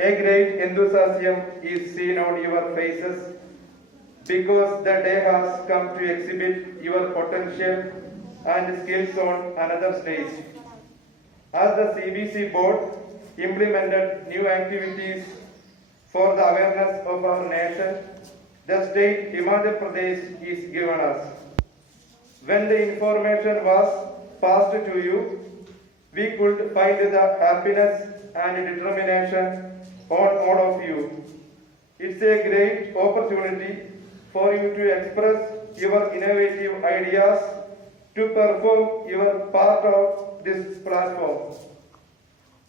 A great enthusiasm is seen on your faces because the day has come to exhibit your potential and skills on another stage. As the CBC board implemented new activities for the awareness of our nation, the state Himachal Pradesh is given us. When the information was passed to you, we could find the happiness and determination on all of you. It's a great opportunity for you to express your innovative ideas to perform your part of this platform.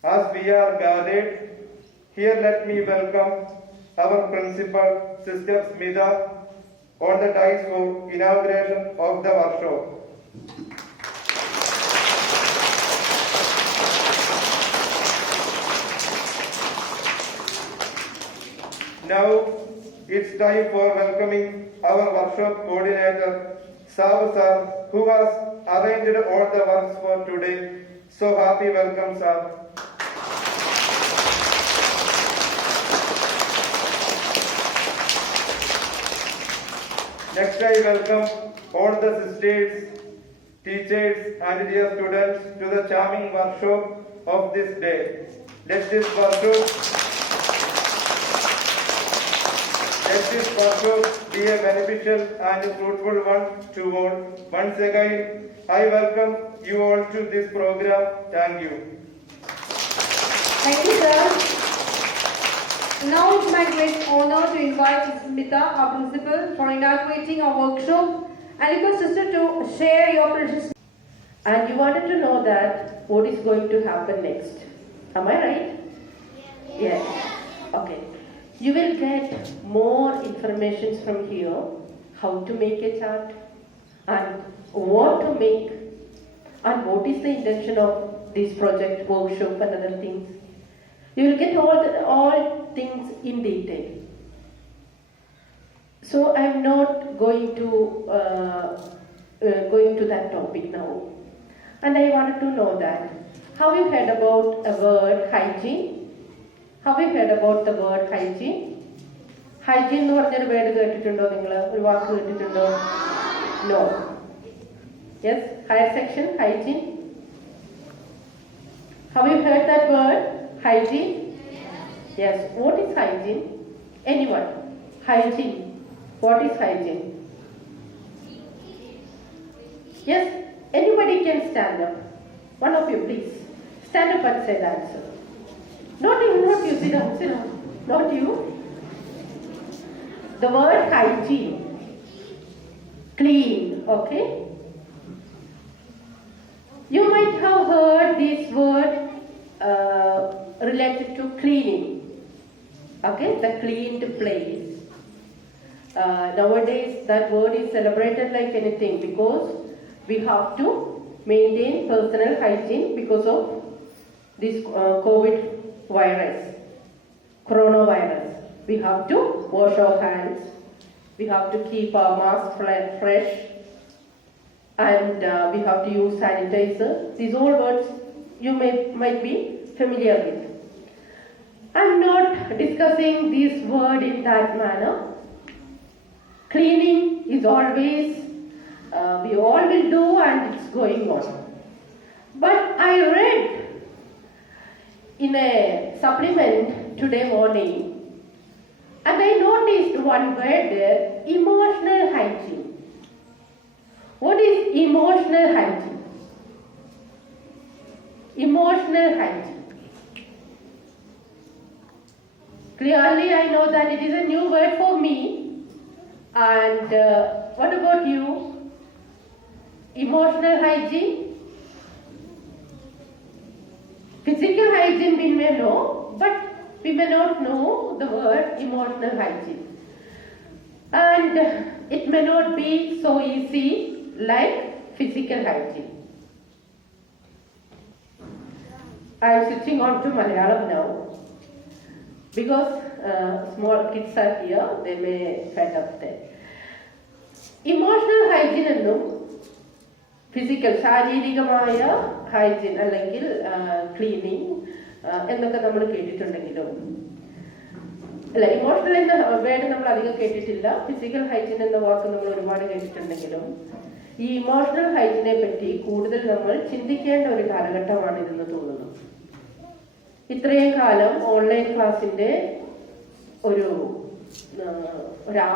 As we are gathered, here let me welcome our principal, Sister Smita, on the dais for inauguration of the workshop. Now it's time for welcoming our workshop coordinator, Sabu sir, who has arranged all the works for today. So happy welcome, sir. Next, I welcome all the sisters, teachers, and dear students to the charming workshop of this day. Let this workshop be a beneficial and fruitful one to all. Once again, I welcome you all to this program. Thank you. Thank you, sir. Now it's my great honor to invite Smita, our principal, for inaugurating our workshop and request sister to share your precious. And you wanted to know that what is going to happen next. Am I right? Yes. Okay. You will get more information from here, how to make a chart, and what to make, and what is the intention of this project, workshop, and other things. You will get all things in detail. So I am not going to that topic now. And I wanted to know that. Have you heard about a word hygiene? Have you heard about the word hygiene? Hygiene എന്ന് പറഞ്ഞൊരു വേർഡ് കേട്ടിട്ടുണ്ടോ നിങ്ങൾ? ഒരു വാക്ക് കേട്ടിട്ടുണ്ടോ? No. Yes, higher section, hygiene. Have you heard that word? Hygiene? Yes. What is hygiene? Anyone? Hygiene. What is hygiene? Yes, anybody can stand up. One of you, please. Stand up and say the answer. Not you, sit down. Not you. The word hygiene. Clean, okay? You might have heard this word related to cleaning. Okay, the cleaned place. Nowadays, that word is celebrated like anything because we have to maintain personal hygiene because of this COVID virus, coronavirus. We have to wash our hands. We have to keep our masks fresh. And we have to use sanitizer. These all words you might be familiar with. I'm not discussing this word in that manner. Cleaning is always, we all will do and it's going on. But I read in a supplement today morning and I noticed one word there, emotional hygiene. What is emotional hygiene? Emotional hygiene. Clearly, I know that it is a new word for me. And what about you? Emotional hygiene? Physical hygiene we may know, but we may not know the word emotional hygiene. And it may not be so easy like physical hygiene. I am switching on to Malayalam now because small kids are here, they may fed up there. Emotional hygiene എന്നും ഫിസിക്കൽ ശാരീരികമായ ഹൈജീൻ അല്ലെങ്കിൽ ക്ലീനിങ് എന്നൊക്കെ നമ്മൾ കേട്ടിട്ടുണ്ടെങ്കിലും അല്ല, ഇമോഷണൽ എന്ന വേർഡ് നമ്മൾ അധികം കേട്ടിട്ടില്ല. ഫിസിക്കൽ ഹൈജീൻ എന്ന വാക്ക് നമ്മൾ ഒരുപാട് കേട്ടിട്ടുണ്ടെങ്കിലും ഈ ഇമോഷണൽ ഹൈജീനെ പറ്റി കൂടുതൽ നമ്മൾ ചിന്തിക്കേണ്ട ഒരു കാലഘട്ടമാണ് ഇതെന്ന് തോന്നുന്നു. ഇത്രയും കാലം ഓൺലൈൻ ക്ലാസിന്റെ ഒരു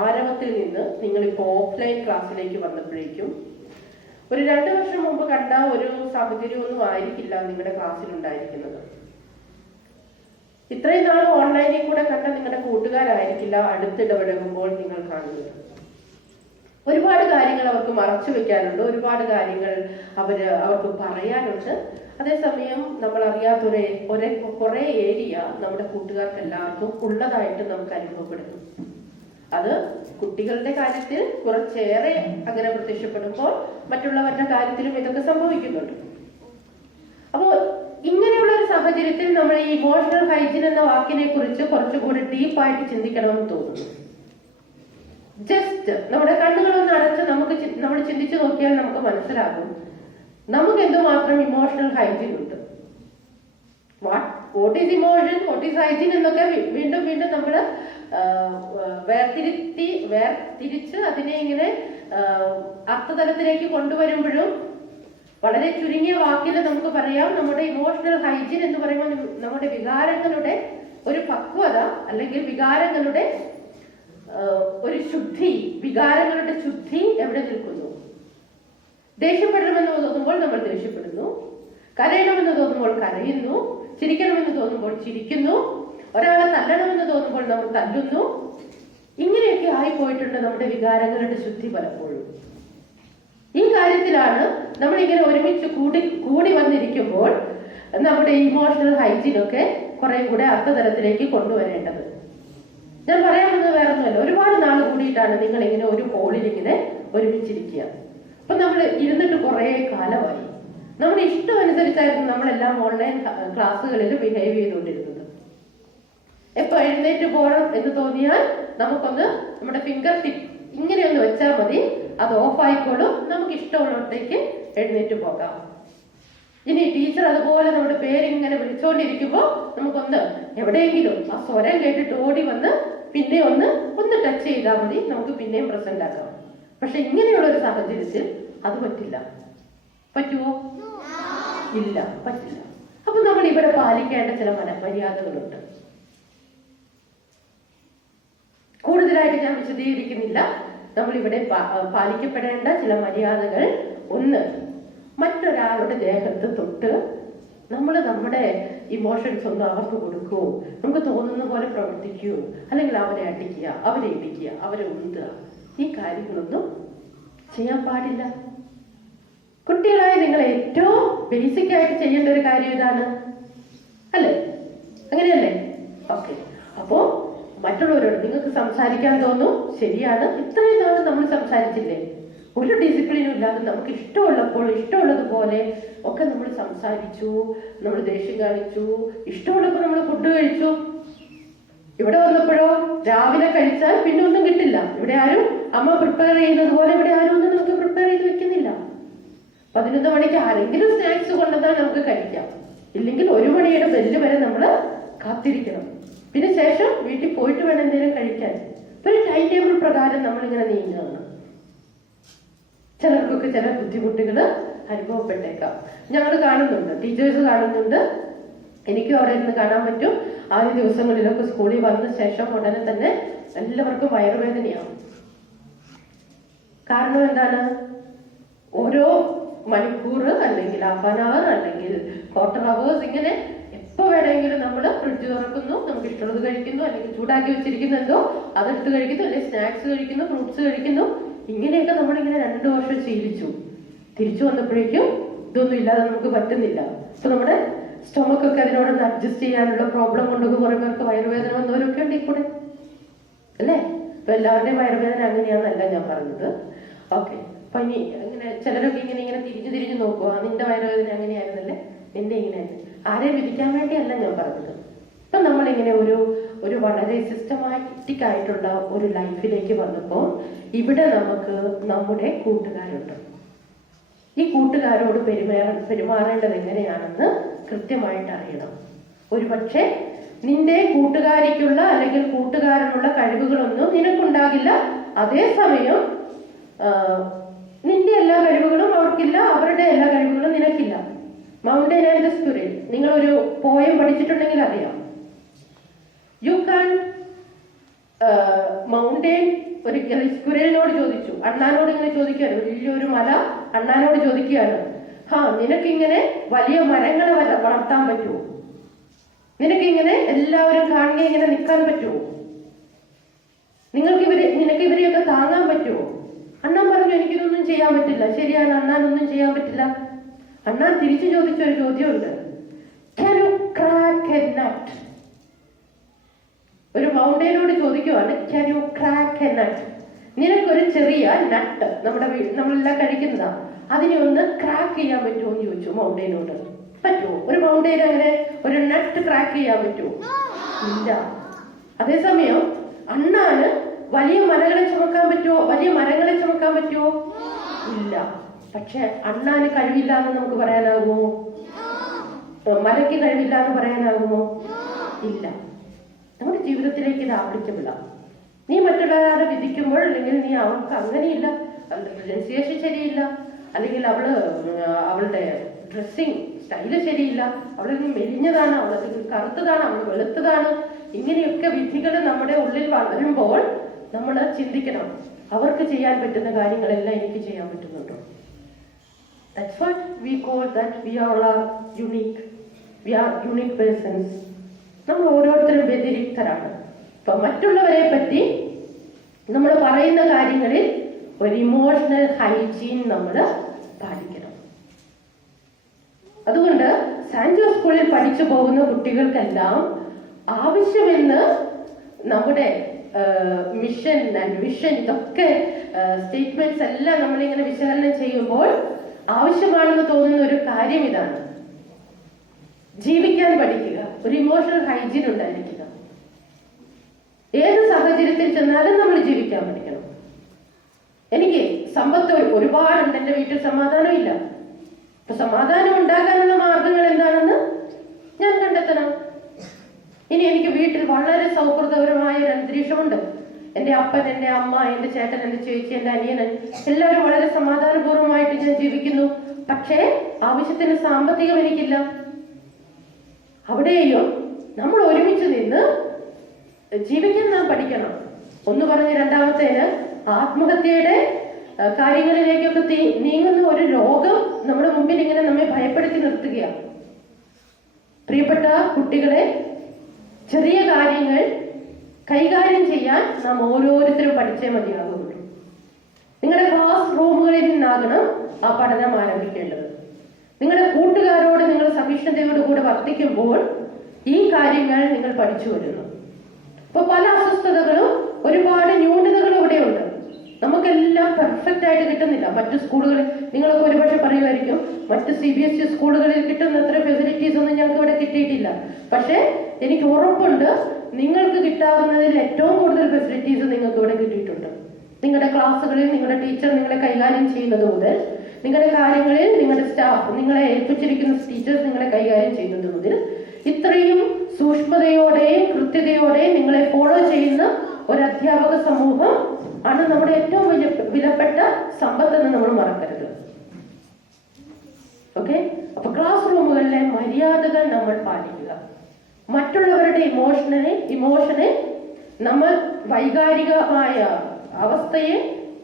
ആരവത്തിൽ നിന്ന് നിങ്ങളിപ്പോൾ ഓഫ്ലൈൻ ക്ലാസ്സിലേക്ക് വന്നപ്പോഴേക്കും ഒരു 2 വർഷം മുമ്പ് കണ്ട ഒരു സാഹചര്യമൊന്നും ആയിരിക്കില്ല നിങ്ങളുടെ ക്ലാസ്സിൽ ഉണ്ടായിരിക്കുന്നത്. ഇത്രയും നാൾ ഓൺലൈനിൽ കൂടെ കണ്ട നിങ്ങളുടെ കൂട്ടുകാരായിരിക്കില്ല അടുത്തിടപഴകുമ്പോൾ നിങ്ങൾ കാണുന്നത്. ഒരുപാട് കാര്യങ്ങൾ അവർക്ക് മറച്ചു വെക്കാനുണ്ട്, ഒരുപാട് കാര്യങ്ങൾ അവർക്ക് പറയാനുണ്ട്. അതേസമയം നമ്മൾ അറിയാത്തൊരു കുറെ ഏരിയ നമ്മുടെ കൂട്ടുകാർക്ക് എല്ലാവർക്കും ഉള്ളതായിട്ട് നമുക്ക് അനുഭവപ്പെടുന്നു. അത് കുട്ടികളുടെ കാര്യത്തിൽ കുറച്ചേറെ അങ്ങനെ പ്രത്യക്ഷപ്പെടുമ്പോൾ മറ്റുള്ളവരുടെ കാര്യത്തിലും ഇതൊക്കെ സംഭവിക്കുന്നുണ്ട്. അപ്പോൾ ഇങ്ങനെയുള്ള ഒരു സാഹചര്യത്തിൽ നമ്മൾ ഈ ഇമോഷണൽ ഹൈജീൻ എന്ന വാക്കിനെ കുറിച്ച് കുറച്ചുകൂടി ഡീപ്പായിട്ട് ചിന്തിക്കണമെന്ന് തോന്നുന്നു. ജസ്റ്റ് നമ്മുടെ കണ്ണുകളൊന്ന് അടച്ച് നമ്മൾ ചിന്തിച്ചു നോക്കിയാൽ നമുക്ക് മനസ്സിലാകും നമുക്ക് എന്തുമാത്രം ഇമോഷണൽ ഹൈജീൻ ഉണ്ട്. What is emotion, what is hygiene എന്നൊക്കെ വീണ്ടും വീണ്ടും നമ്മൾ വേർതിരിച്ച് അതിനെ ഇങ്ങനെ അർത്ഥതലത്തിലേക്ക് കൊണ്ടുവരുമ്പോഴും വളരെ ചുരുങ്ങിയ വാക്കിൽ നമുക്ക് പറയാം നമ്മുടെ ഇമോഷണൽ ഹൈജീൻ എന്ന് പറയുമ്പോൾ നമ്മുടെ വികാരങ്ങളുടെ ഒരു പക്വത അല്ലെങ്കിൽ വികാരങ്ങളുടെ ഒരു ശുദ്ധി, വികാരങ്ങളുടെ ശുദ്ധി എവിടെ നിൽക്കുന്നു? ദേഷ്യപ്പെടണമെന്ന് തോന്നുമ്പോൾ നമ്മൾ ദേഷ്യപ്പെടുന്നു, കരയണമെന്ന് തോന്നുമ്പോൾ കരയുന്നു, ചിരിക്കണമെന്ന് തോന്നുമ്പോൾ ചിരിക്കുന്നു, ഒരാളെ തല്ലണമെന്ന് തോന്നുമ്പോൾ നമ്മൾ തല്ലുന്നു. ഇങ്ങനെയൊക്കെ ആയിപ്പോയിട്ടുണ്ട് നമ്മുടെ വികാരങ്ങളുടെ ശുദ്ധി പലപ്പോഴും. ഈ കാര്യത്തിലാണ് നമ്മളിങ്ങനെ ഒരുമിച്ച് കൂടി വന്നിരിക്കുമ്പോൾ നമ്മുടെ ഇമോഷണൽ ഹൈജീൻ ഒക്കെ കുറെ കൂടെ അർത്ഥതലത്തിലേക്ക് കൊണ്ടുവരേണ്ടത്. ഞാൻ പറയാൻ വന്നത് വേറെ ഒന്നുമല്ല, ഒരുപാട് നാൾ കൂടിയിട്ടാണ് നിങ്ങൾ ഇങ്ങനെ ഒരു ഹോളിൽ ഇങ്ങനെ ഒരുമിച്ചിരിക്കുക. അപ്പൊ നമ്മൾ ഇരുന്നിട്ട് കുറെ കാലമായി. നമ്മുടെ ഇഷ്ടം അനുസരിച്ചായിരുന്നു നമ്മളെല്ലാം ഓൺലൈൻ ക്ലാസ്സുകളിൽ ബിഹേവ് ചെയ്തുകൊണ്ടിരുന്നത്. എപ്പോ എഴുന്നേറ്റ് പോകണം എന്ന് തോന്നിയാൽ നമുക്കൊന്ന് നമ്മുടെ ഫിംഗർ ടിപ്പ് ഇങ്ങനെ ഒന്ന് വെച്ചാൽ മതി, അത് ഓഫ് ആയിക്കോളും, നമുക്ക് ഇഷ്ടമുള്ളിടത്തേക്ക് എഴുന്നേറ്റ് പോകാം. ഇനി ടീച്ചർ അതുപോലെ നമ്മുടെ പേരിങ്ങനെ വിളിച്ചുകൊണ്ടിരിക്കുമ്പോൾ നമുക്കൊന്ന് എവിടെയെങ്കിലും ആ സ്വരം കേട്ടിട്ട് ഓടി വന്ന് പിന്നെ ഒന്ന് ടച്ച് ചെയ്താൽ മതി, നമുക്ക് പിന്നെയും പ്രസന്റ് ആക്കാം. പക്ഷെ ഇങ്ങനെയുള്ള ഒരു സാഹചര്യത്തിൽ അത് പറ്റില്ല. പറ്റുമോ? ഇല്ല, പറ്റില്ല. അപ്പൊ നമ്മൾ ഇവിടെ പാലിക്കേണ്ട ചില മര്യാദകളുണ്ട്. കൂടുതലായിട്ട് ഞാൻ വിശദീകരിക്കുന്നില്ല. നമ്മൾ ഇവിടെ പാലിക്കപ്പെടേണ്ട ചില മര്യാദകൾ. ഒന്ന്, മറ്റൊരാളുടെ ദേഹത്ത് തൊട്ട് നമ്മുടെ ഇമോഷൻസ് ഒന്നും അവർക്ക് കൊടുക്കൂ, നമുക്ക് തോന്നുന്ന പോലെ പ്രവർത്തിക്കൂ, അല്ലെങ്കിൽ അവരെ അടിക്കുക, അവരെ ഇടിക്കുക, അവരെ ഉന്തുക, ഈ കാര്യങ്ങളൊന്നും ചെയ്യാൻ പാടില്ല. കുട്ടികളായ നിങ്ങൾ ഏറ്റവും ബേസിക് ആയിട്ട് ചെയ്യേണ്ട ഒരു കാര്യം ഇതാണ്, അല്ലേ? അങ്ങനെയല്ലേ? ഓക്കെ. അപ്പോ മറ്റുള്ളവരോട് നിങ്ങൾക്ക് സംസാരിക്കാൻ തോന്നും, ശരിയാണ്. ഇത്രയും നാൾ നമ്മൾ സംസാരിച്ചില്ലേ? ഒരു ഡിസിപ്ലിനും ഇല്ലാതെ നമുക്ക് ഇഷ്ടമുള്ളപ്പോൾ ഇഷ്ടമുള്ളതുപോലെ ഒക്കെ നമ്മൾ സംസാരിച്ചു, നമ്മൾ ദേഷ്യം കാണിച്ചു, ഇഷ്ടമുള്ളപ്പോൾ നമ്മൾ ഫുഡ് കഴിച്ചു. ഇവിടെ വന്നപ്പോഴോ രാവിലെ കഴിച്ചാൽ പിന്നെ ഒന്നും കിട്ടില്ല. ഇവിടെ ആരും അമ്മ പ്രിപ്പയർ ചെയ്യുന്നത് പോലെ ഇവിടെ ആരും ഒന്നും നമുക്ക് പ്രിപ്പയർ ചെയ്ത് വെക്കുന്നില്ല. 11 മണിക്ക് ആരെങ്കിലും സ്നാക്സ് കൊണ്ടുവന്നാൽ നമുക്ക് കഴിക്കാം, ഇല്ലെങ്കിൽ 1 മണിയുടെ ബെല്ല് വരെ നമ്മൾ കാത്തിരിക്കണം. പിന്നെ ശേഷം വീട്ടിൽ പോയിട്ട് വേണം എന്തെങ്കിലും കഴിക്കാൻ. ഒരു ടൈം ടേബിൾ പ്രകാരം നമ്മളിങ്ങനെ നീങ്ങുകയാണ്. ചിലർക്കൊക്കെ ചില ബുദ്ധിമുട്ടുകൾ അനുഭവപ്പെട്ടേക്കാം. ഞങ്ങൾ കാണുന്നുണ്ട്, ടീച്ചേഴ്സ് കാണുന്നുണ്ട്, എനിക്കും അവിടെ ഇരുന്ന് കാണാൻ പറ്റും. ആദ്യ ദിവസങ്ങളിലൊക്കെ സ്കൂളിൽ വന്ന ശേഷം ഉടനെ തന്നെ എല്ലാവർക്കും വയറുവേദനയാവും. കാരണം എന്താണ്? ഓരോ മണിക്കൂർ അല്ലെങ്കിൽ ഹാഫ് ആൻ അവർ അല്ലെങ്കിൽ ക്വാർട്ടർ അവേഴ്സ് ഇങ്ങനെ എപ്പോ വേണമെങ്കിലും നമ്മൾ ഫ്രിഡ്ജ് തുറക്കുന്നു, നമുക്ക് ഇഷ്ടമുള്ളത് കഴിക്കുന്നു, അല്ലെങ്കിൽ ചൂടാക്കി വെച്ചിരിക്കുന്ന എന്തോ അതെടുത്ത് കഴിക്കുന്നു, അല്ലെങ്കിൽ സ്നാക്സ് കഴിക്കുന്നു, ഫ്രൂട്ട്സ് കഴിക്കുന്നു. ഇങ്ങനെയൊക്കെ നമ്മളിങ്ങനെ 2 വർഷം ശീലിച്ചു. തിരിച്ചു വന്നപ്പോഴേക്കും ഇതൊന്നും ഇല്ലാതെ നമുക്ക് പറ്റുന്നില്ല. അപ്പൊ നമ്മുടെ സ്റ്റൊമക്ക് ഒക്കെ അതിനോടൊന്ന് അഡ്ജസ്റ്റ് ചെയ്യാനുള്ള പ്രോബ്ലം കൊണ്ടൊക്കെ കുറെ പേർക്ക് വയറുവേദന വന്നവരൊക്കെ ഉണ്ട് ഈ കൂടെ, അല്ലേ? ഇപ്പൊ എല്ലാവരുടെയും വയറുവേദന അങ്ങനെയാണെന്നല്ല ഞാൻ പറഞ്ഞത്. ഓക്കെ. അപ്പൊ ഇനി അങ്ങനെ ചിലരൊക്കെ ഇങ്ങനെ തിരിഞ്ഞു നോക്കുക, നിന്റെ വയറുവേദന അങ്ങനെയായിരുന്നല്ലേ, എന്റെ ഇങ്ങനെയായിരുന്നു. ആരെയും വിധിക്കാൻ വേണ്ടിയല്ല ഞാൻ പറഞ്ഞത്. ഇപ്പൊ നമ്മളിങ്ങനെ ഒരു വളരെ സിസ്റ്റമാറ്റിക് ആയിട്ടുള്ള ഒരു ലൈഫിലേക്ക് വന്നപ്പോൾ ഇവിടെ നമുക്ക് നമ്മുടെ കൂട്ടുകാരുണ്ട്. ഈ കൂട്ടുകാരോട് പെരുമാറേണ്ടത് എങ്ങനെയാണെന്ന് കൃത്യമായിട്ട് അറിയണം. ഒരുപക്ഷെ നിന്റെ കൂട്ടുകാരിക്കുള്ള അല്ലെങ്കിൽ കൂട്ടുകാരനുള്ള കഴിവുകളൊന്നും നിനക്കുണ്ടാകില്ല. അതേസമയം നിന്റെ എല്ലാ കഴിവുകളും അവർക്കില്ല, അവരുടെ എല്ലാ കഴിവുകളും നിനക്കില്ല. മൗണ്ടൻ ആൻഡ് ദ സ്ക്വിറിൽ നിങ്ങളൊരു പോയം പഠിച്ചിട്ടുണ്ടെങ്കിൽ അറിയാം. യു കാൻ മൗണ്ടൻ ഒരു സ്ക്വിറലിനോട് ചോദിച്ചു, അണ്ണാനോട് ഇങ്ങനെ ചോദിക്കുകയാണ്, വലിയൊരു മല അണ്ണാനോട് ചോദിക്കുകയാണ്, നിനക്കിങ്ങനെ വലിയ മരങ്ങളെ വളർത്താൻ പറ്റുമോ? നിനക്കിങ്ങനെ എല്ലാവരും കാണുക ഇങ്ങനെ നിൽക്കാൻ പറ്റുമോ? നിനക്ക് ഇവരെയൊക്കെ താങ്ങാൻ പറ്റുമോ? അണ്ണാൻ പറഞ്ഞു, എനിക്കിതൊന്നും ചെയ്യാൻ പറ്റില്ല. ശരിയാണ്, അണ്ണാനൊന്നും ചെയ്യാൻ പറ്റില്ല. അണ്ണാൻ തിരിച്ചു ചോദിച്ചൊരു ചോദ്യമുണ്ട്, ക്യാൻ യു ക്രാക്ക് എ നട്ട്? ഒരു മൗണ്ടനോട് ചോദിക്കുവാണ്, ക്യാൻ യു ക്രാക്ക് എ നട്ട്? നിനക്കൊരു ചെറിയ നട്ട്, നമ്മളെല്ലാം കഴിക്കുന്നതാ, അതിനെ ഒന്ന് ക്രാക്ക് ചെയ്യാൻ പറ്റുമോ എന്ന് ചോദിച്ചു മൗണ്ടനോട്. പറ്റുമോ? ഒരു മൗണ്ടൻ അങ്ങനെ ഒരു നട്ട് ക്രാക്ക് ചെയ്യാൻ പറ്റുമോ? ഇല്ല. അതേസമയം അണ്ണാന് വലിയ മലകളെ ചുമക്കാൻ പറ്റുമോ? വലിയ മരങ്ങളെ ചുമക്കാൻ പറ്റുമോ? ഇല്ല. പക്ഷെ അണ്ണാന് കഴിവില്ല എന്ന് നമുക്ക് പറയാനാകുമോ? മലയ്ക്ക് കഴിവില്ല എന്ന് പറയാനാകുമോ? ഇല്ല. നമ്മുടെ ജീവിതത്തിലേക്ക് ഇത് ആപ്ലിക്കബിള. നീ മറ്റുള്ളവരെ വിധിക്കുമ്പോൾ, അല്ലെങ്കിൽ നീ അവൾക്ക് അങ്ങനെയില്ല, പ്രൊനൗൺസിയേഷൻ ശരിയില്ല, അല്ലെങ്കിൽ അവളുടെ ഡ്രസ്സിങ് സ്റ്റൈല് ശരിയില്ല, അവളതിന് മെലിഞ്ഞതാണ്, അവളതിന് കറുത്തതാണ്, അവൾ വെളുത്തതാണ്, ഇങ്ങനെയൊക്കെ വിധികൾ നമ്മുടെ ഉള്ളിൽ വളരുമ്പോൾ നമ്മൾ ചിന്തിക്കണം, അവർക്ക് ചെയ്യാൻ പറ്റുന്ന കാര്യങ്ങളെല്ലാം എനിക്ക് ചെയ്യാൻ പറ്റുന്നുണ്ടോ? That's what we call that we are all unique. We are unique persons. നമ്മൾ ഓരോരുത്തരും വ്യതിരിക്തരാണ്. അപ്പൊ മറ്റുള്ളവരെ പറ്റി നമ്മൾ പറയുന്ന കാര്യങ്ങളിൽ ഒരു ഇമോഷണൽ ഹൈജീൻ നമ്മൾ പാലിക്കണം. അതുകൊണ്ട് സാൻജോ സ്കൂളിൽ പഠിച്ചു പോകുന്ന കുട്ടികൾക്കെല്ലാം ആവശ്യമെന്ന് നമ്മുടെ മിഷൻ ആൻഡ് വിഷൻ, ഇതൊക്കെ സ്റ്റേറ്റ്മെന്റ്സ് എല്ലാം നമ്മളിങ്ങനെ വിശകലനം ചെയ്യുമ്പോൾ ആവശ്യമാണെന്ന് തോന്നുന്ന ഒരു കാര്യം ഇതാണ്: ജീവിക്കാൻ പഠിക്കുക, ഒരു ഇമോഷണൽ ഹൈജീൻ ഉണ്ടായിരിക്കുക. ഏത് സാഹചര്യത്തിൽ ചെന്നാലും നമ്മൾ ജീവിക്കാൻ പഠിക്കണം. എനിക്ക് സമ്പത്ത് ഒരുപാടുണ്ട്, എന്റെ വീട്ടിൽ സമാധാനം ഇല്ല. അപ്പൊ സമാധാനം ഉണ്ടാക്കാനുള്ള മാർഗങ്ങൾ എന്താണെന്ന് ഞാൻ കണ്ടെത്തണം. ഇനി എനിക്ക് വീട്ടിൽ വളരെ സൗഹൃദപരമായ ഒരു അന്തരീക്ഷമുണ്ട്. എന്റെ അപ്പൻ, എന്റെ അമ്മ, എന്റെ ചേട്ടൻ, എന്റെ ചേച്ചി, എന്റെ അനിയനൻ, എല്ലാവരും വളരെ സമാധാനപൂർവ്വമായിട്ട് ഞാൻ ജീവിക്കുന്നു. പക്ഷേ ആവശ്യത്തിന് സാമ്പത്തികം എനിക്കില്ല. അവിടെയും നമ്മൾ ഒരുമിച്ച് നിന്ന് ജീവിക്കാൻ നാം പഠിക്കണം. ഒന്ന് പറഞ്ഞ് രണ്ടാമത്തേന് ആത്മഹത്യയുടെ കാര്യങ്ങളിലേക്കൊക്കെ നീങ്ങുന്ന ഒരു രോഗം നമ്മുടെ മുമ്പിൽ ഇങ്ങനെ നമ്മെ ഭയപ്പെടുത്തി നിർത്തുകയാണ്. പ്രിയപ്പെട്ട കുട്ടികളെ, ചെറിയ കാര്യങ്ങൾ കൈകാര്യം ചെയ്യാൻ നാം ഓരോരുത്തരും പഠിച്ചേ മതിയാകുള്ളൂ. നിങ്ങളുടെ ക്ലാസ് റൂമുകളിൽ നിന്നാകണം ആ പഠനം ആരംഭിക്കേണ്ടത്. നിങ്ങളുടെ കൂട്ടുകാരോട് നിങ്ങൾ സഹിഷ്ണുതയോടുകൂടി വർത്തിക്കുമ്പോൾ ഈ കാര്യങ്ങൾ നിങ്ങൾ പഠിച്ചു വരുന്നു. ഇപ്പൊ പല അസ്വസ്ഥതകളും ഒരുപാട് ന്യൂനതകളും ഇവിടെയുണ്ട്. നമുക്കെല്ലാം പെർഫെക്റ്റ് ആയിട്ട് കിട്ടുന്നില്ല. മറ്റു സ്കൂളുകളിൽ നിങ്ങളൊക്കെ ഒരുപക്ഷെ പറയുമായിരിക്കും, മറ്റ് CBSE സ്കൂളുകളിൽ കിട്ടുന്ന അത്ര ഫെസിലിറ്റീസ് ഒന്നും ഞങ്ങൾക്ക് ഇവിടെ കിട്ടിയിട്ടില്ല. പക്ഷെ എനിക്ക് ഉറപ്പുണ്ട്, നിങ്ങൾക്ക് കിട്ടാവുന്നതിൽ ഏറ്റവും കൂടുതൽ ഫെസിലിറ്റീസ് നിങ്ങൾക്ക് ഇവിടെ കിട്ടിയിട്ടുണ്ട്. നിങ്ങളുടെ ക്ലാസ്സുകളിൽ നിങ്ങളുടെ ടീച്ചർ നിങ്ങളെ കൈകാര്യം ചെയ്യുന്നത് മുതൽ, നിങ്ങളുടെ കാര്യങ്ങളിൽ നിങ്ങളുടെ സ്റ്റാഫ്, നിങ്ങളെ ഏൽപ്പിച്ചിരിക്കുന്ന ടീച്ചേഴ്സ് നിങ്ങളെ കൈകാര്യം ചെയ്യുന്നത് മുതൽ, ഇത്രയും സൂക്ഷ്മതയോടെയും കൃത്യതയോടെയും നിങ്ങളെ ഫോളോ ചെയ്യുന്ന ഒരു അധ്യാപക സമൂഹം ആണ് നമ്മുടെ ഏറ്റവും വലിയ വിലപ്പെട്ട സമ്പത്തെന്ന് നമ്മൾ മറക്കരുത്. ഓക്കെ? അപ്പൊ ക്ലാസ് റൂമുകളിലെ മര്യാദകൾ നമ്മൾ പാലിക്കുക. മറ്റുള്ളവരുടെ ഇമോഷനെ നമ്മൾ വൈകാരികമായ അവസ്ഥയെ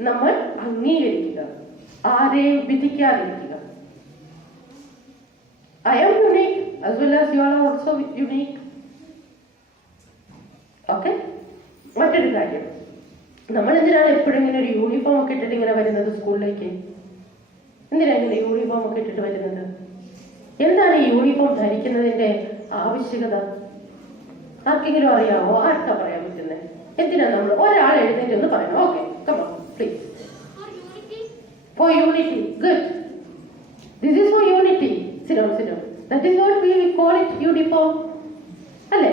നമ്മൾ അംഗീകരിക്കുക, ആരെയും വിധിക്കാതിരിക്കുക. I am unique as well as you are also unique. Okay? മറ്റൊരു കാര്യം, നമ്മൾ എന്തിനാണ് എപ്പോഴും ഇങ്ങനെ ഒരു യൂണിഫോം ഒക്കെ ഇട്ടിട്ട് ഇങ്ങനെ വരുന്നത് സ്കൂളിലേക്ക്? എന്തിനാ ഇങ്ങനെ യൂണിഫോം ഒക്കെ ഇട്ടിട്ട് വരുന്നത്? എന്താണ് ഈ യൂണിഫോം ധരിക്കുന്നതിന്റെ ആവശ്യകത? ആർക്കെങ്കിലും അറിയാമോ? ആർക്കാ പറയാൻ പറ്റുന്നത്? എന്തിനാ നമ്മൾ ഒരാൾ എഴുന്നേറ്റ് എന്ന് പറയണം? Okay, come on, please. For unity. Good. This is for unity. Sit down, sit down. That is what we call it uniform. അല്ലേ?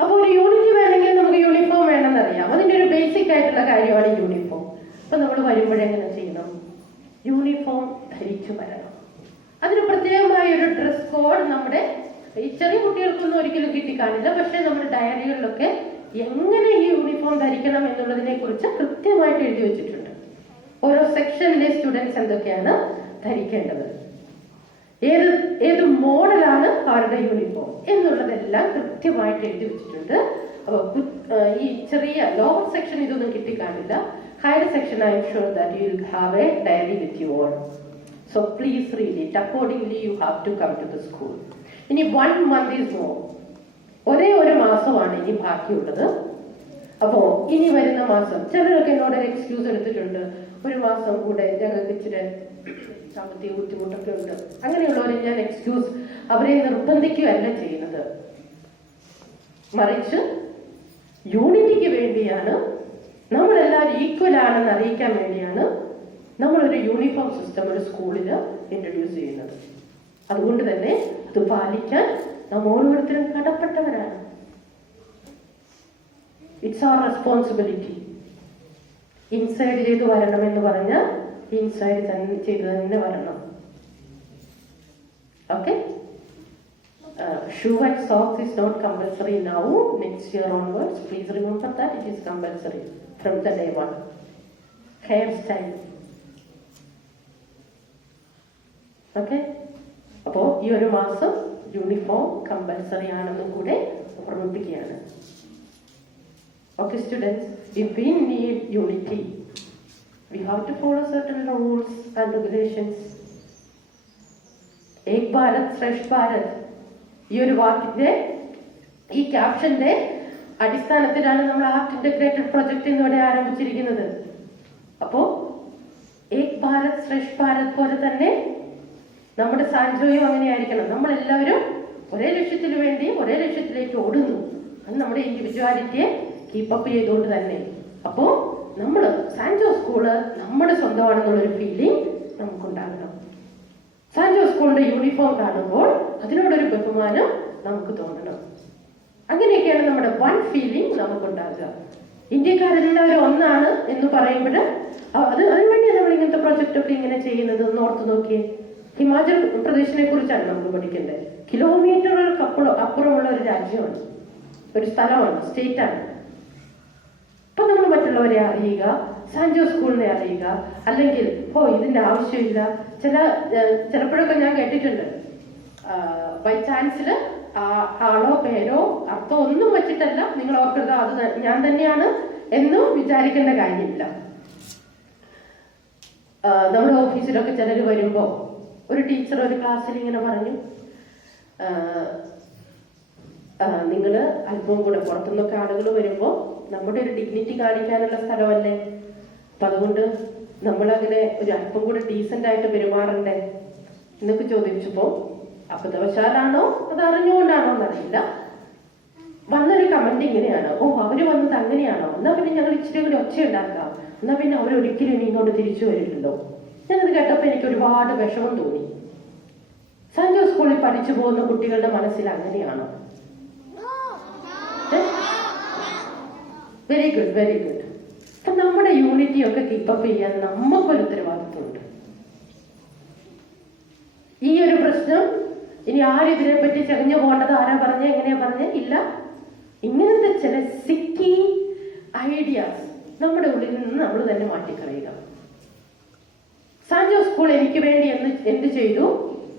അപ്പൊ ഒരു യൂണിറ്റി വേണമെങ്കിൽ നമുക്ക് യൂണിഫോം വേണമെന്നറിയാം. അതിന്റെ ഒരു ബേസിക് ആയിട്ടുള്ള കാര്യമാണ് യൂണിഫോം. അപ്പൊ നമ്മൾ വരുമ്പോഴെങ്ങനെ ചെയ്യണം? യൂണിഫോം ധരിച്ചു വരണം. അതിന് പ്രത്യേകമായ ഒരു ഡ്രസ് കോഡ് നമ്മുടെ ഈ ചെറിയ കുട്ടികൾക്കൊന്നും ഒരിക്കലും കിട്ടിക്കാണില്ല. പക്ഷെ നമ്മുടെ ഡയറികളിലൊക്കെ എങ്ങനെ ഈ യൂണിഫോം ധരിക്കണം എന്നുള്ളതിനെ കുറിച്ച് കൃത്യമായിട്ട് എഴുതി വെച്ചിട്ടുണ്ട്. ഓരോ സെക്ഷനിലെ സ്റ്റുഡൻസ് എന്തൊക്കെയാണ് ധരിക്കേണ്ടത്, ഏത് മോഡലാണ് അവരുടെ യൂണിഫോം എന്നുള്ളതെല്ലാം കൃത്യമായിട്ട് എഴുതി വെച്ചിട്ടുണ്ട്. അപ്പൊ ഈ ചെറിയ ലോവർ സെക്ഷൻ ഇതൊന്നും കിട്ടിക്കാണില്ല. Higher section I am sure that you will have a diary with you all. So please read it. Accordingly, you have to come to the school. ഇനി 1 month is more. ഒരേ ഒരു മാസമാണ് ഇനി ബാക്കിയുള്ളത്. അപ്പോ ഇനി വരുന്ന മാസം ചിലരൊക്കെ എന്നോട് എക്സ്ക്യൂസ് എടുത്തിട്ടുണ്ട്, ഒരു മാസം കൂടെ ഞങ്ങൾക്ക് ഇച്ചിരി സാമ്പത്തിക ബുദ്ധിമുട്ടൊക്കെ ഉണ്ട്. അങ്ങനെയുള്ളവരെ ഞാൻ എക്സ്ക്യൂസ് അവരെ നിർബന്ധിക്കുകയല്ല ചെയ്യുന്നത്, മറിച്ച് യൂണിറ്റിക്ക് വേണ്ടിയാണ്, നമ്മളെല്ലാവരും ഈക്വൽ ആണെന്ന് അറിയിക്കാൻ വേണ്ടിയാണ് നമ്മളൊരു യൂണിഫോം സിസ്റ്റം ഒരു സ്കൂളിൽ ഇൻട്രൊഡ്യൂസ് ചെയ്യുന്നത്. അതുകൊണ്ട് തന്നെ അത് പാലിക്കാൻ നാം ഓരോരുത്തരും കടപ്പെട്ടവരാണ്. It's our responsibility. ഇൻസൈഡ് ചെയ്ത് വരണം എന്ന് പറഞ്ഞാൽ ഇൻസൈഡ് തന്നെ ചെയ്ത് തന്നെ വരണം. Okay. Shoe and socks is not compulsory now. Next year onwards, please remember that it is compulsory from the day 1. Hairstyle. Okay. അപ്പോ ഈ ഒരു മാസം യൂണിഫോം കമ്പൽസറി ആണെന്നും കൂടെ ഓർമ്മിപ്പിക്കുകയാണ്. Okay students, if we need unity, we have to follow certain rules and regulations. Ek ഭാരത് ശ്രേഷ്ഠ ഭാരത്, ഈ ഒരു വാക്കിന്റെ ഈ ക്യാപ്ഷന്റെ അടിസ്ഥാനത്തിലാണ് നമ്മൾ ആർട്ട് ഇന്റഗ്രേറ്റഡ് പ്രൊജക്ട് എന്നിവിടെ ആരംഭിച്ചിരിക്കുന്നത്. അപ്പോ ഏക് ഭാരത് ശ്രേഷ്ഠ ഭാരത് പോലെ തന്നെ നമ്മുടെ സാൻജോയും അങ്ങനെയായിരിക്കണം. നമ്മളെല്ലാവരും ഒരേ ലക്ഷ്യത്തിന് വേണ്ടി ഒരേ ലക്ഷ്യത്തിലേക്ക് ഓടുന്നു. അത് നമ്മുടെ ഇൻഡിവിജ്വാലിറ്റിയെ കീപ്പപ്പ് ചെയ്തുകൊണ്ട് തന്നെ. അപ്പോ നമ്മള് സാൻജോ സ്കൂള് നമ്മുടെ സ്വന്തമാണെന്നുള്ളൊരു ഫീലിംഗ് നമുക്കുണ്ടാകണം. സാൻജോ സ്കൂളിന്റെ യൂണിഫോം കാണുമ്പോൾ അതിനോടൊരു ബഹുമാനം നമുക്ക് തോന്നണം. അങ്ങനെയൊക്കെയാണ് നമ്മുടെ വൺ ഫീലിംഗ് നമുക്കുണ്ടാകുക. ഇന്ത്യക്കാരെല്ലാവരും ഒന്നാണ് എന്ന് പറയുമ്പോൾ അതിനുവേണ്ടി നമ്മൾ ഇങ്ങനത്തെ പ്രൊജക്റ്റ് ഒക്കെ ഇങ്ങനെ ചെയ്യുന്നത് ഒന്ന് ഓർത്ത് നോക്കിയേ. ഹിമാചൽ പ്രദേശിനെ കുറിച്ചാണ് നമുക്ക് പഠിക്കേണ്ടത്. കിലോമീറ്ററുകൾക്ക് അപ്പുറമുള്ള ഒരു രാജ്യമാണ്, ഒരു സ്ഥലമാണ്, സ്റ്റേറ്റ് ആണ്. അപ്പൊ നമ്മൾ മറ്റുള്ളവരെ അറിയുക, സാൻജോ സ്കൂളിനെ അറിയുക. അല്ലെങ്കിൽ ഇതിന്റെ ആവശ്യമില്ല. ചിലപ്പോഴൊക്കെ ഞാൻ കേട്ടിട്ടുണ്ട്, ബൈ ചാൻസിൽ ആളോ പേരോ അർത്ഥം ഒന്നും വെച്ചിട്ടല്ല, നിങ്ങൾ ഓർക്കരുത് അത് ഞാൻ തന്നെയാണ് എന്നും വിചാരിക്കേണ്ട കാര്യമില്ല. നമ്മുടെ ഓഫീസിലൊക്കെ ചിലർ വരുമ്പോ ഒരു ടീച്ചർ ഒരു ക്ലാസ്സിൽ ഇങ്ങനെ പറഞ്ഞു, നിങ്ങൾ അല്പം കൂടെ പുറത്തുനിന്നൊക്കെ ആളുകൾ വരുമ്പോൾ നമ്മുടെ ഒരു ഡിഗ്നിറ്റി കാണിക്കാനുള്ള സ്ഥലമല്ലേ, അപ്പൊ അതുകൊണ്ട് നമ്മളങ്ങനെ ഒരു അല്പം കൂടെ ഡീസന്റ് ആയിട്ട് പെരുമാറണ്ടേ എന്നൊക്കെ ചോദിച്ചപ്പോ അബദ്ധവശാലാണോ അത് അറിഞ്ഞുകൊണ്ടാണോ എന്നറിയില്ല, വന്നൊരു കമന്റ് ഇങ്ങനെയാണ്, അവര് വന്നത് അങ്ങനെയാണോ, എന്നാ പിന്നെ ഞങ്ങൾ ഇച്ചിരി കൂടി ഒച്ച ഉണ്ടാക്കാം, എന്നാ പിന്നെ അവരൊരിക്കലും ഇനി ഇങ്ങോട്ട് തിരിച്ചു വരില്ലല്ലോ. ഞാനത് കേട്ടപ്പോ എനിക്ക് ഒരുപാട് വിഷമം തോന്നി. സാൻജോ സ്കൂളിൽ പഠിച്ചു പോകുന്ന കുട്ടികളുടെ മനസ്സിൽ അങ്ങനെയാണോ? Very good, very good. അപ്പൊ നമ്മുടെ യൂണിറ്റി ഒക്കെ കീപ്പപ്പ് ചെയ്യാൻ നമുക്കൊരു ഉത്തരവാദിത്വമുണ്ട്. ഈ ഒരു പ്രശ്നം ഇനി ആരും ഇതിനെപ്പറ്റി ചകഞ്ഞു പോകേണ്ടത്, ആരാ പറഞ്ഞേ എങ്ങനെയാ പറഞ്ഞേ ഇല്ല. ഇങ്ങനത്തെ ചില സിക്കി ഐഡിയാസ് നമ്മുടെ ഉള്ളിൽ നിന്ന് നമ്മൾ തന്നെ മാറ്റിക്കളയുക. സാൻജോ സ്കൂൾ എനിക്ക് വേണ്ടി എന്ത് ചെയ്തു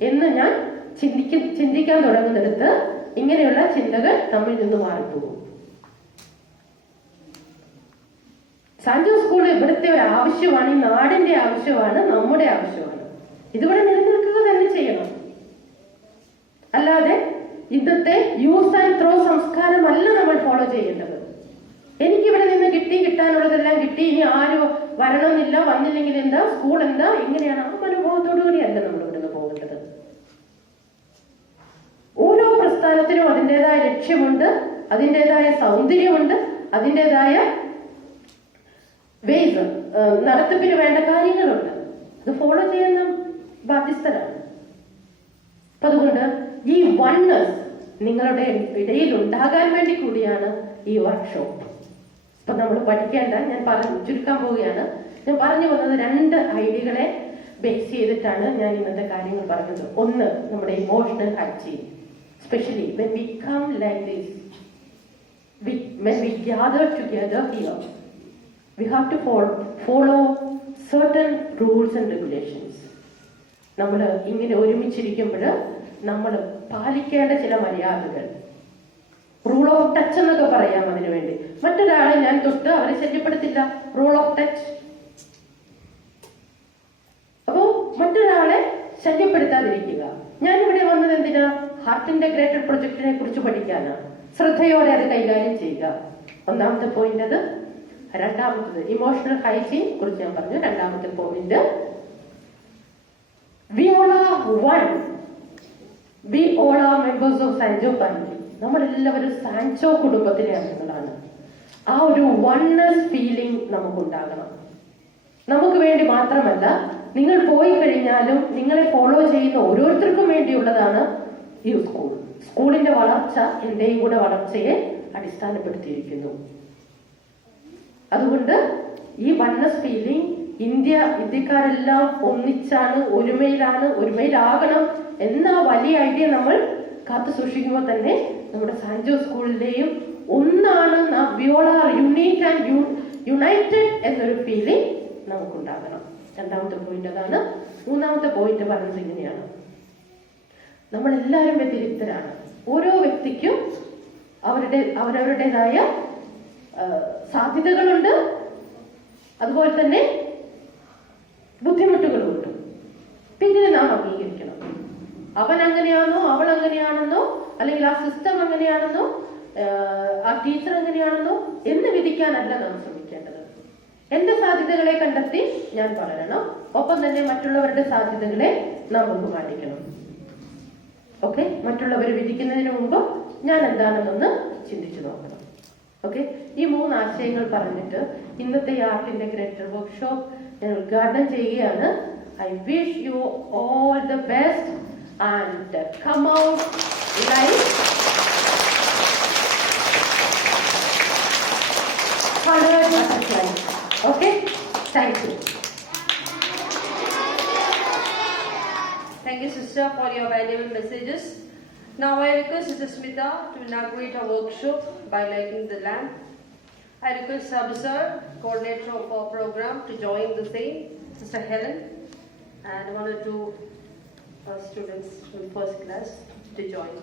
എന്ന് ഞാൻ ചിന്തിക്കാൻ തുടങ്ങുന്നിടത്ത് ഇങ്ങനെയുള്ള ചിന്തകൾ നമ്മിൽ നിന്ന് മാറിപ്പോകും. സാൻജോ സ്കൂൾ ഇവിടുത്തെ ഒരു ആവശ്യമാണ്, ഈ നാടിന്റെ ആവശ്യമാണ്, നമ്മുടെ ആവശ്യമാണ്. ഇതിവിടെ നിലനിൽക്കുക തന്നെ ചെയ്യണം. അല്ലാതെ ഇന്നത്തെ യൂസ് ആൻഡ് ത്രോ സംസ്കാരമല്ല നമ്മൾ ഫോളോ ചെയ്യേണ്ടത്. എനിക്കിവിടെ നിന്ന് കിട്ടാനുള്ളതെല്ലാം കിട്ടി, ഇനി ആരും വരണമെന്നില്ല, വന്നില്ലെങ്കിൽ എന്താ, സ്കൂൾ എന്താ, എങ്ങനെയാണ്, ആ മനോഭാവത്തോടു കൂടിയല്ല നമ്മൾ ഇവിടുന്ന് പോകേണ്ടത്. ഓരോ പ്രസ്ഥാനത്തിനും അതിൻ്റെതായ ലക്ഷ്യമുണ്ട്, അതിൻ്റെതായ സൗന്ദര്യമുണ്ട്, അതിൻ്റെതായ വേസ്, നടത്തിപ്പിന് വേണ്ട കാര്യങ്ങളുണ്ട്. അത് ഫോളോ ചെയ്യുന്ന ബാധ്യസ്ഥരാണ്. അപ്പൊ അതുകൊണ്ട് ഈ വൺനെസ് നിങ്ങളുടെ ഇടയിൽ ഉണ്ടാകാൻ വേണ്ടി കൂടിയാണ് ഈ വർക്ക്ഷോപ്പ്. അപ്പൊ നമ്മൾ പഠിക്കേണ്ട, ഞാൻ ചുരുക്കാൻ പോവുകയാണ്. ഞാൻ പറഞ്ഞു വന്നത് 2 ഐഡിയകളെ ബേസ് ചെയ്തിട്ടാണ് ഞാൻ ഇന്നത്തെ കാര്യങ്ങൾ പറഞ്ഞത്. ഒന്ന്, നമ്മുടെ emotional hygiene. especially when we come like this, when we gather together here, we have to follow certain rules and regulations. നമ്മൾ ഇങ്ങനെ ഒരുമിച്ചിരിക്കുമ്പോൾ നമ്മൾ പാലിക്കേണ്ട ചില മര്യാദകൾ, റൂൾ ഓഫ് ടച്ച് എന്നൊക്കെ പറയാം. അതിനു വേണ്ടി മറ്റൊരാളെ ഞാൻ തൊട്ട് അവരെ ശല്യപ്പെടുത്തില്ല, റൂൾ ഓഫ് ടച്ച്. അപ്പോ മറ്റൊരാളെ ശല്യപ്പെടുത്താതിരിക്കുക. ഞാനിവിടെ വന്നത് എന്തിനാ? ഹാർട്ട് ഇന്റഗ്രേറ്റഡ് പ്രൊജക്ടിനെ കുറിച്ച് പഠിക്കാനാ. ശ്രദ്ധയോടെ അത് കൈകാര്യം ചെയ്യുക. ഒന്നാമത്തെ പോയിന്റ് അത്. രണ്ടാമത്തത് ഇമോഷണൽ ഹൈജീൻ കുറിച്ച് ഞാൻ പറഞ്ഞു. രണ്ടാമത്തെ point, we all are one. We all are members of Sanjoe family. നമ്മളെല്ലാവരും സാൻജോ കുടുംബത്തിലെ അംഗങ്ങളാണ്. ആ ഒരു വൺനെസ് ഫീലിംഗ് നമുക്കുണ്ടാകണം. നമുക്ക് വേണ്ടി മാത്രമല്ല, നിങ്ങൾ പോയി കഴിഞ്ഞാലും നിങ്ങളെ ഫോളോ ചെയ്യുന്ന ഓരോരുത്തർക്കും വേണ്ടിയുള്ളതാണ് ഈ സ്കൂൾ. സ്കൂളിന്റെ വളർച്ച എന്റെയും കൂടെ വളർച്ചയെ അടിസ്ഥാനപ്പെടുത്തിയിരിക്കുന്നു. അതുകൊണ്ട് ഈ വൺനെസ് ഫീലിംഗ്, ഇന്ത്യക്കാരെല്ലാം ഒന്നിച്ചാണ്, ഒരുമയിലാകണം എന്ന വലിയ ഐഡിയ നമ്മൾ കാത്തു സൂക്ഷിക്കുമ്പോൾ തന്നെ നമ്മുടെ സാൻജോ സ്കൂളിലെയും ഒന്നാണ്, we all are unique and United എന്നൊരു ഫീലിംഗ് നമുക്കുണ്ടാകണം. രണ്ടാമത്തെ പോയിന്റ് അതാണ്. മൂന്നാമത്തെ പോയിന്റ് പറയുന്നത് ഇങ്ങനെയാണ്, നമ്മളെല്ലാവരും വ്യതിരിക്തരാണ്. ഓരോ വ്യക്തിക്കും അവരവരുടേതായ സാധ്യതകളുണ്ട്, അതുപോലെ തന്നെ ബുദ്ധിമുട്ടുകളുമുണ്ട്. പിന്നെ നാം അംഗീകരിക്കണം. അവൻ അങ്ങനെയാണോ, അവൾ അങ്ങനെയാണെന്നോ, അല്ലെങ്കിൽ ആ സിസ്റ്റം അങ്ങനെയാണെന്നോ, ആ ടീച്ചർ അങ്ങനെയാണെന്നോ എന്ന് വിധിക്കാനല്ല നാം ശ്രമിക്കേണ്ടത്. എന്റെ സാധ്യതകളെ കണ്ടെത്തി ഞാൻ വളരണം. ഒപ്പം തന്നെ മറ്റുള്ളവരുടെ സാധ്യതകളെ നാം ബഹുമാനിക്കണം. ഓക്കെ, മറ്റുള്ളവർ വിധിക്കുന്നതിന് മുമ്പ് ഞാൻ എന്താണെന്നൊന്ന് ചിന്തിച്ചു നോക്കണം. ഓക്കെ, ഈ 3 ആശയങ്ങൾ പറഞ്ഞിട്ട് ഇന്നത്തെ ആർട്ട് ഇന്റഗ്രേറ്റഡ് വർക്ക്ഷോപ്പ് ഞാൻ ഉദ്ഘാടനം ചെയ്യുകയാണ്. I wish you all the best and come out like 100 butterflies. Okay, thank you. Thank you, sister, for your valuable messages. Now I request Sister Smita to inaugurate our workshop by lighting the lamp. I request Sabu sir, coordinator of our program, to join the same, Sister Helen, and 1 or 2 students from first class to join.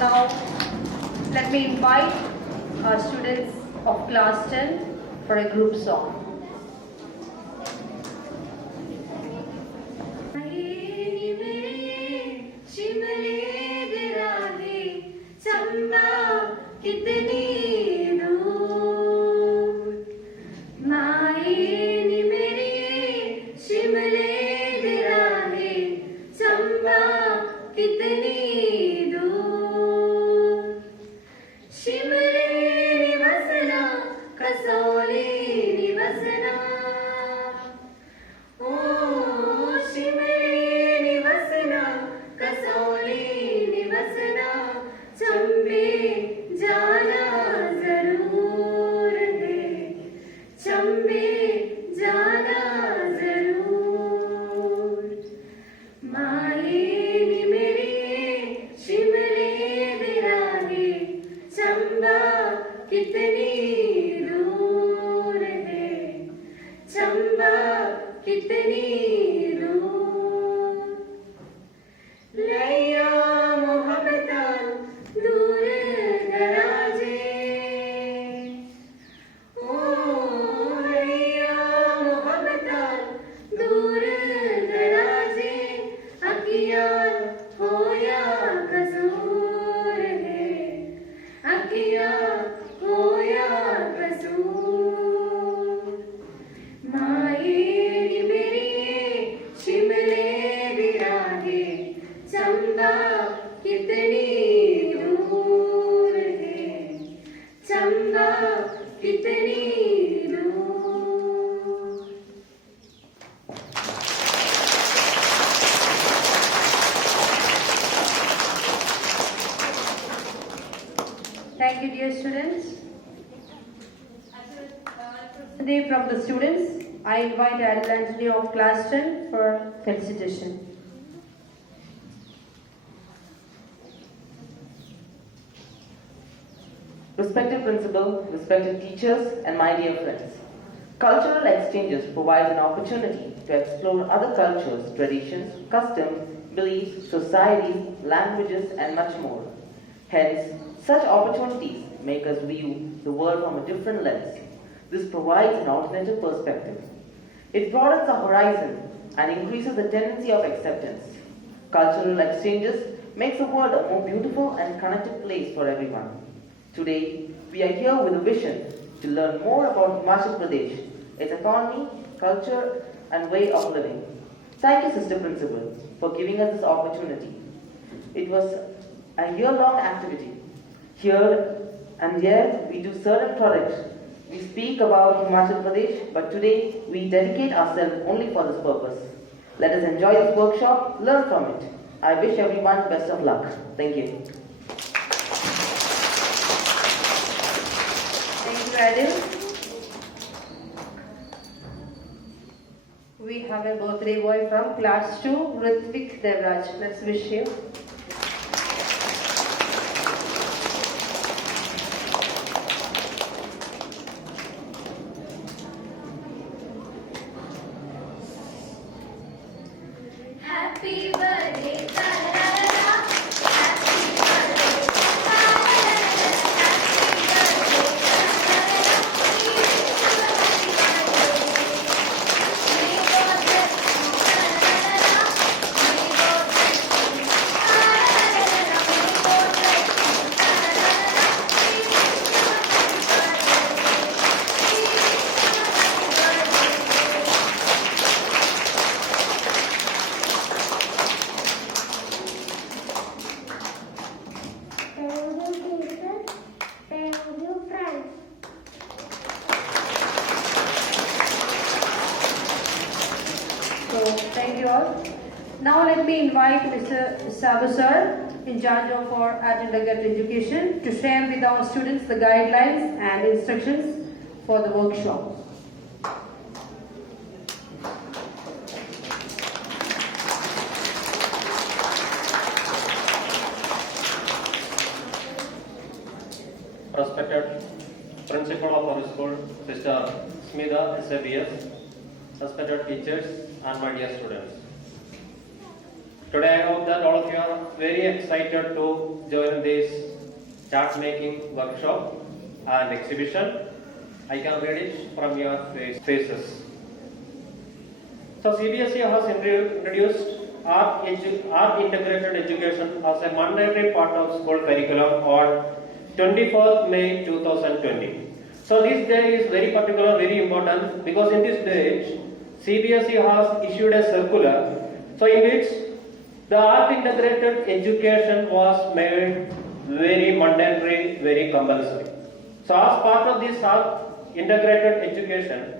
Now, let me invite our students of class 10 for a group song. Be Ambe जाना जरूर। माए नी मेरे शिमले दे राहे, चंबा कितनी दूर है, चंबा कितनी दूर। लैया मोहब्बता दूर दराजे, ओ लैया मोहब्बता दूर दराजे, अखियाँ होया कसूर है, अखियाँ होया कसूर। माए नी मेरे शिमले दी राहे, चंबा कितनी दूर है, चंबा कितनी दूर। Thank you, dear students. Today from the students, I invite Adil Anthony of class 10 for felicitation. Respected principal, respected teachers, and my dear friends. Cultural exchanges provide an opportunity to explore other cultures, traditions, customs, beliefs, societies, languages, and much more. Hence, such opportunities make us view the world from a different lens. This provides an alternative perspective. It broadens our horizon and increases the tendency of acceptance. Cultural exchanges makes the world a more beautiful and connected place for everyone. Today, we are here with a vision to learn more about Himachal Pradesh, its economy, culture, and way of living. Thank you, Sister Principal, for giving us this opportunity. It was a year-long activity. Here and there, we do certain projects. We speak about Himachal Pradesh, but today we dedicate ourselves only for this purpose. Let us enjoy this workshop, learn from it. I wish everyone best of luck. Thank you. Thank you, Adil. We have a birthday boy from class 2, Ritvik Devraj. Let's wish him. Happy birthday, ta-ra-ra-ra. Happy birthday, ta-ra-ra-ra. Happy birthday, ta-ra-ra-ra. We wish you a happy birthday. May God bless you, ta-ra-ra-ra. May God bless you, ta-ra-ra-ra. May God bless you, ta-ra-ra-ra. We wish you a happy birthday. We wish you a happy birthday. Thank you, teachers. Thank you, friends. So, thank you all. Now let me invite Mr. Sabu sir, in charge of our undergraduate education, to share with our students the guidelines and instructions for the workshop. Respected Principal of our school, Sister Smita SABS, respected teachers, and my dear students. Today I hope that all of you are very excited to join this chart making workshop and exhibition. I can read it from your faces. So CBSE has introduced art integrated education as a mandatory part of school curriculum on 24th May 2020. So this day is very particular, very important, because in this day CBSE has issued a circular, so in which the art integrated education was made very mandatory, very compulsory. So as part of this art integrated education,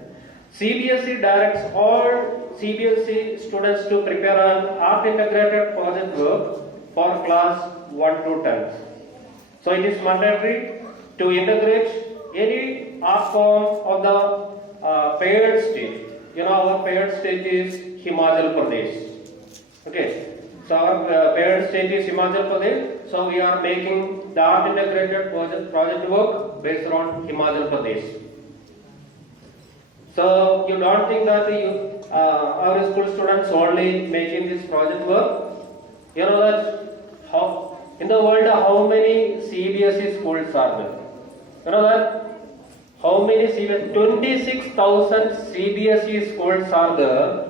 CBSE directs all CBSE students to prepare an art integrated project work for class 1 to 10. So it is mandatory to integrate any art form of the paired state. You know, our paired state is Himachal Pradesh. Okay, so our paired state is Himachal Pradesh. So we are making the art integrated project work based on Himachal Pradesh. So you don't think that our school students only making this project work. You know that how in the world how many CBSE schools are there? You know that how many CBSE 26,000 CBSE schools are there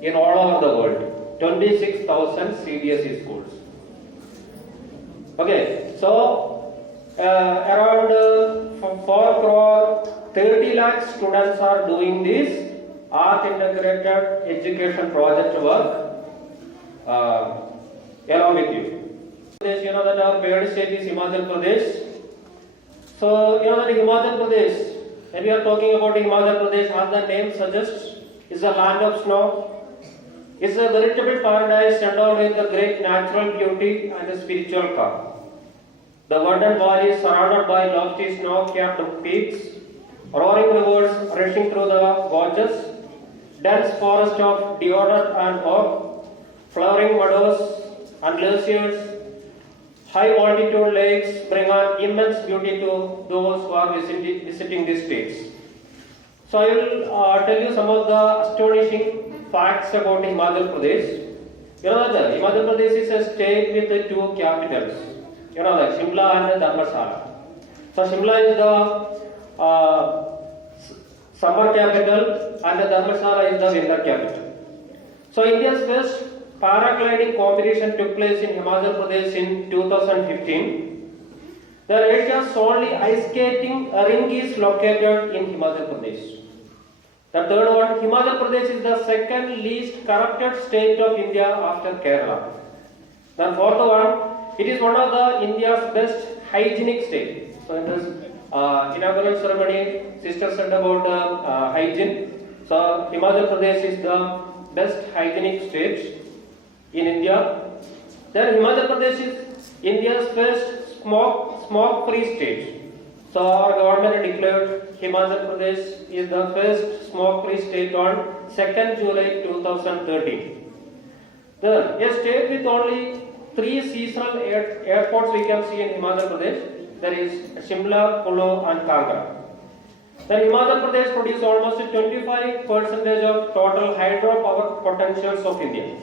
in all over the world. 26,000 CBSE schools. Okay, so around 4 crore 30 lakh students are doing this art integrated education project work along with you. You know that our parent state is Himachal Pradesh. So you know that Himachal Pradesh, when we are talking about Himachal Pradesh, as the name suggests, is a land of snow. It's a veritable paradise endowed with the great natural beauty and the spiritual calm. The verdant valley is surrounded by lofty snow-capped peaks, roaring rivers rushing through the gorges, dense forest of deodar and oak, flowering meadows and glaciers, high altitude lakes bring an immense beauty to those who are visiting these states. So I will tell you some of the astonishing facts about Himachal Pradesh. You know that Himachal Pradesh is a state with the 2 capitals. You know that Shimla and Dharmshala. So Shimla is the summer capital and Dharmshala is the winter capital. So India's first paragliding competition took place in Himachal Pradesh in 2015. The Asia's only ice skating ring is located in Himachal Pradesh. The third one, Himachal Pradesh is the second least corrupted state of India after Kerala. The fourth one, it is one of the India's best hygienic state. So in this inaugural ceremony, sister said about hygiene. So Himachal Pradesh is the best hygienic state in India. Then Himachal Pradesh is India's first smoke-free state. So our government declared Himachal Pradesh is the first smoke-free state on 2nd July 2013. Then a state with only 3 seasonal airports we can see in Himachal Pradesh. There is Shimla, Kullu and Kangra. Then Himachal Pradesh produces almost 25% of total hydropower potentials of India.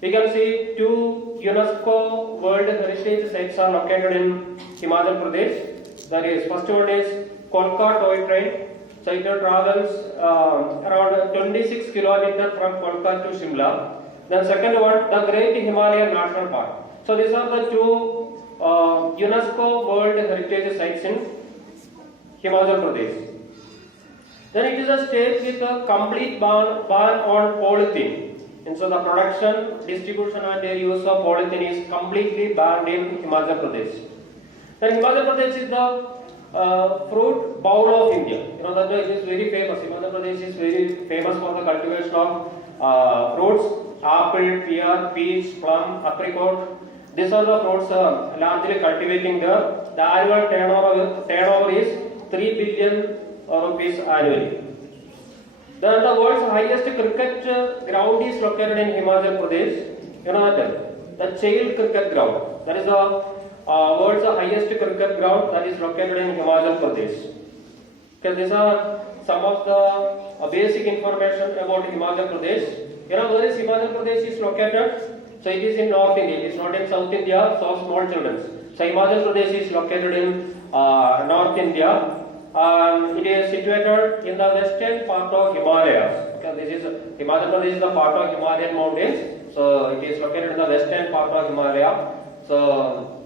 We can see 2 UNESCO World Heritage Sites are located in Himachal Pradesh. That is, first one is Kolkata toy train. So it travels around 26 kilometers from Kolkata to Shimla. Then second one, the Great Himalayan National Park. So these are the 2 UNESCO World Heritage Sites in Himachal Pradesh. Then it is a state with a complete ban on polythene. And so the production, distribution and the use of polythene is completely banned in Himachal Pradesh. Then Himachal Pradesh is the fruit bowl of India. You know that it is very famous. Himachal Pradesh is very famous for the cultivation of fruits. Apple, pear, peach, plum, apricot. These are the fruits largely cultivating there. The annual turnover is 3 billion rupees annually. Then the world's highest cricket ground is located in Himachal Pradesh. You know that the Chail cricket ground. That is the world's highest cricket ground that is located in Himachal Pradesh. Okay, these are some of the basic information about Himachal Pradesh. You know where is Himachal Pradesh is located? So it is in North India. It is not in South India. So small children. So Himachal Pradesh is located in North India. It is situated in the western part of Himalayas. Okay, this is Himachal Pradesh is the part of Himalayan mountains. So it is located in the western part of Himalaya. So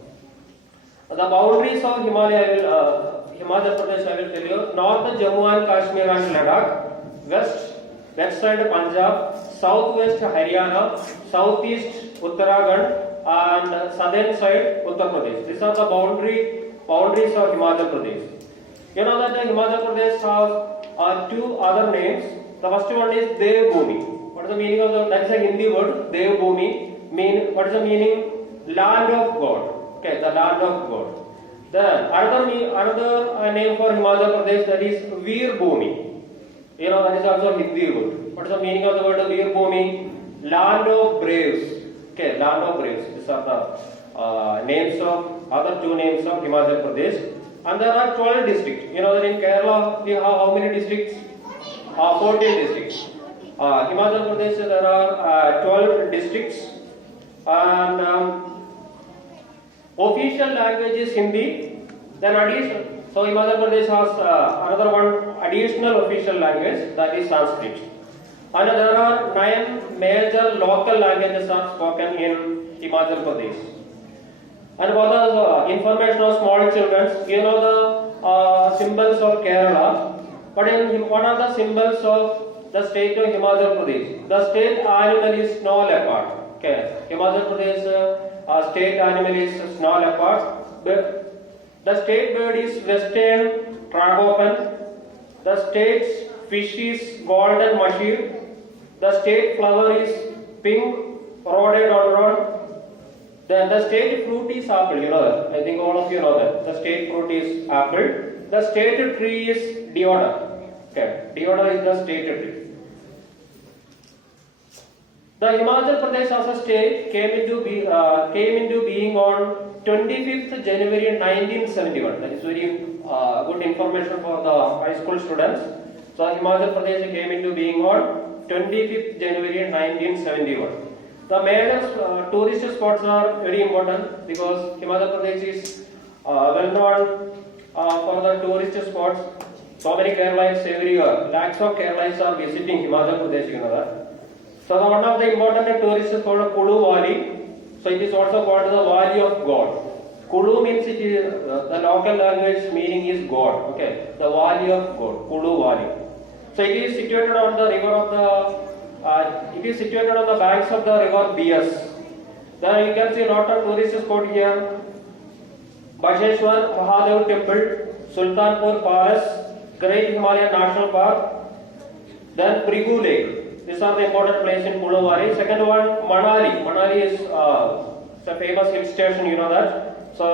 the boundaries of Himachal Pradesh I will tell you. North Jammu and Kashmir and Ladakh, west side Punjab, southwest Haryana, southeast Uttarakhand and southern side Uttar Pradesh. These are the boundaries of Himachal Pradesh. You know that Himachal Pradesh has 2 other names. The first one is Devbhumi. What is the meaning of that? That is a Hindi word. Devbhumi. What is the meaning? Land of God. Okay, the land of God. Then another name for Himachal Pradesh, that is Veer Bhumi. You know, that is also Hindi word. What is the meaning of the word Veer Bhumi? Land of braves. Okay, land of braves. These are the names of other two names of Himachal Pradesh. And there are 12 districts. You know that in Kerala we have how many districts? 14 districts. Himachal Pradesh there are 12 districts. And official language is Hindi. Then additional. So Himachal Pradesh has another one additional official language, that is Sanskrit. And there are 9 major local languages are spoken in Himachal Pradesh. And for the information of small children, you know the symbols of Kerala, but in one of the symbols of the state of Himachal Pradesh, the state animal is snow leopard. Okay, Himachal Pradesh state animal is snow leopard. The state bird is western tragopan. The state's fish is golden mashir. The state flower is pink rhododendron. The state fruit is apple. You know that. I think all of you know that. The state fruit is apple. The state tree is deodar. Okay, deodar is the state tree. The Himachal Pradesh as a state came into being on 25th January 1971. That is very good information for the high school students. So Himachal Pradesh came into being on 25th January 1971. The major tourist spots are very important because Himachal Pradesh is well known for the tourist spots. So many Keralites every year, lakhs of Keralites are visiting Himachal Pradesh, you know that. So one of the important tourist is called Kulu Valley. So it is also called the Valley of God. Kulu means it is the local language meaning is God. Okay, the Valley of God, Kulu Valley. So it is situated on the river of the. It is situated on the banks of the river Bias. Then you can see a lot of tourist spots here. Basheshwar Mahadev Temple, Sultanpur Palace, Great Himalayan National Park. Then Brigu Lake. These are the important places in Kulu Valley. Second one, Manali. Manali is a famous hill station, you know that. So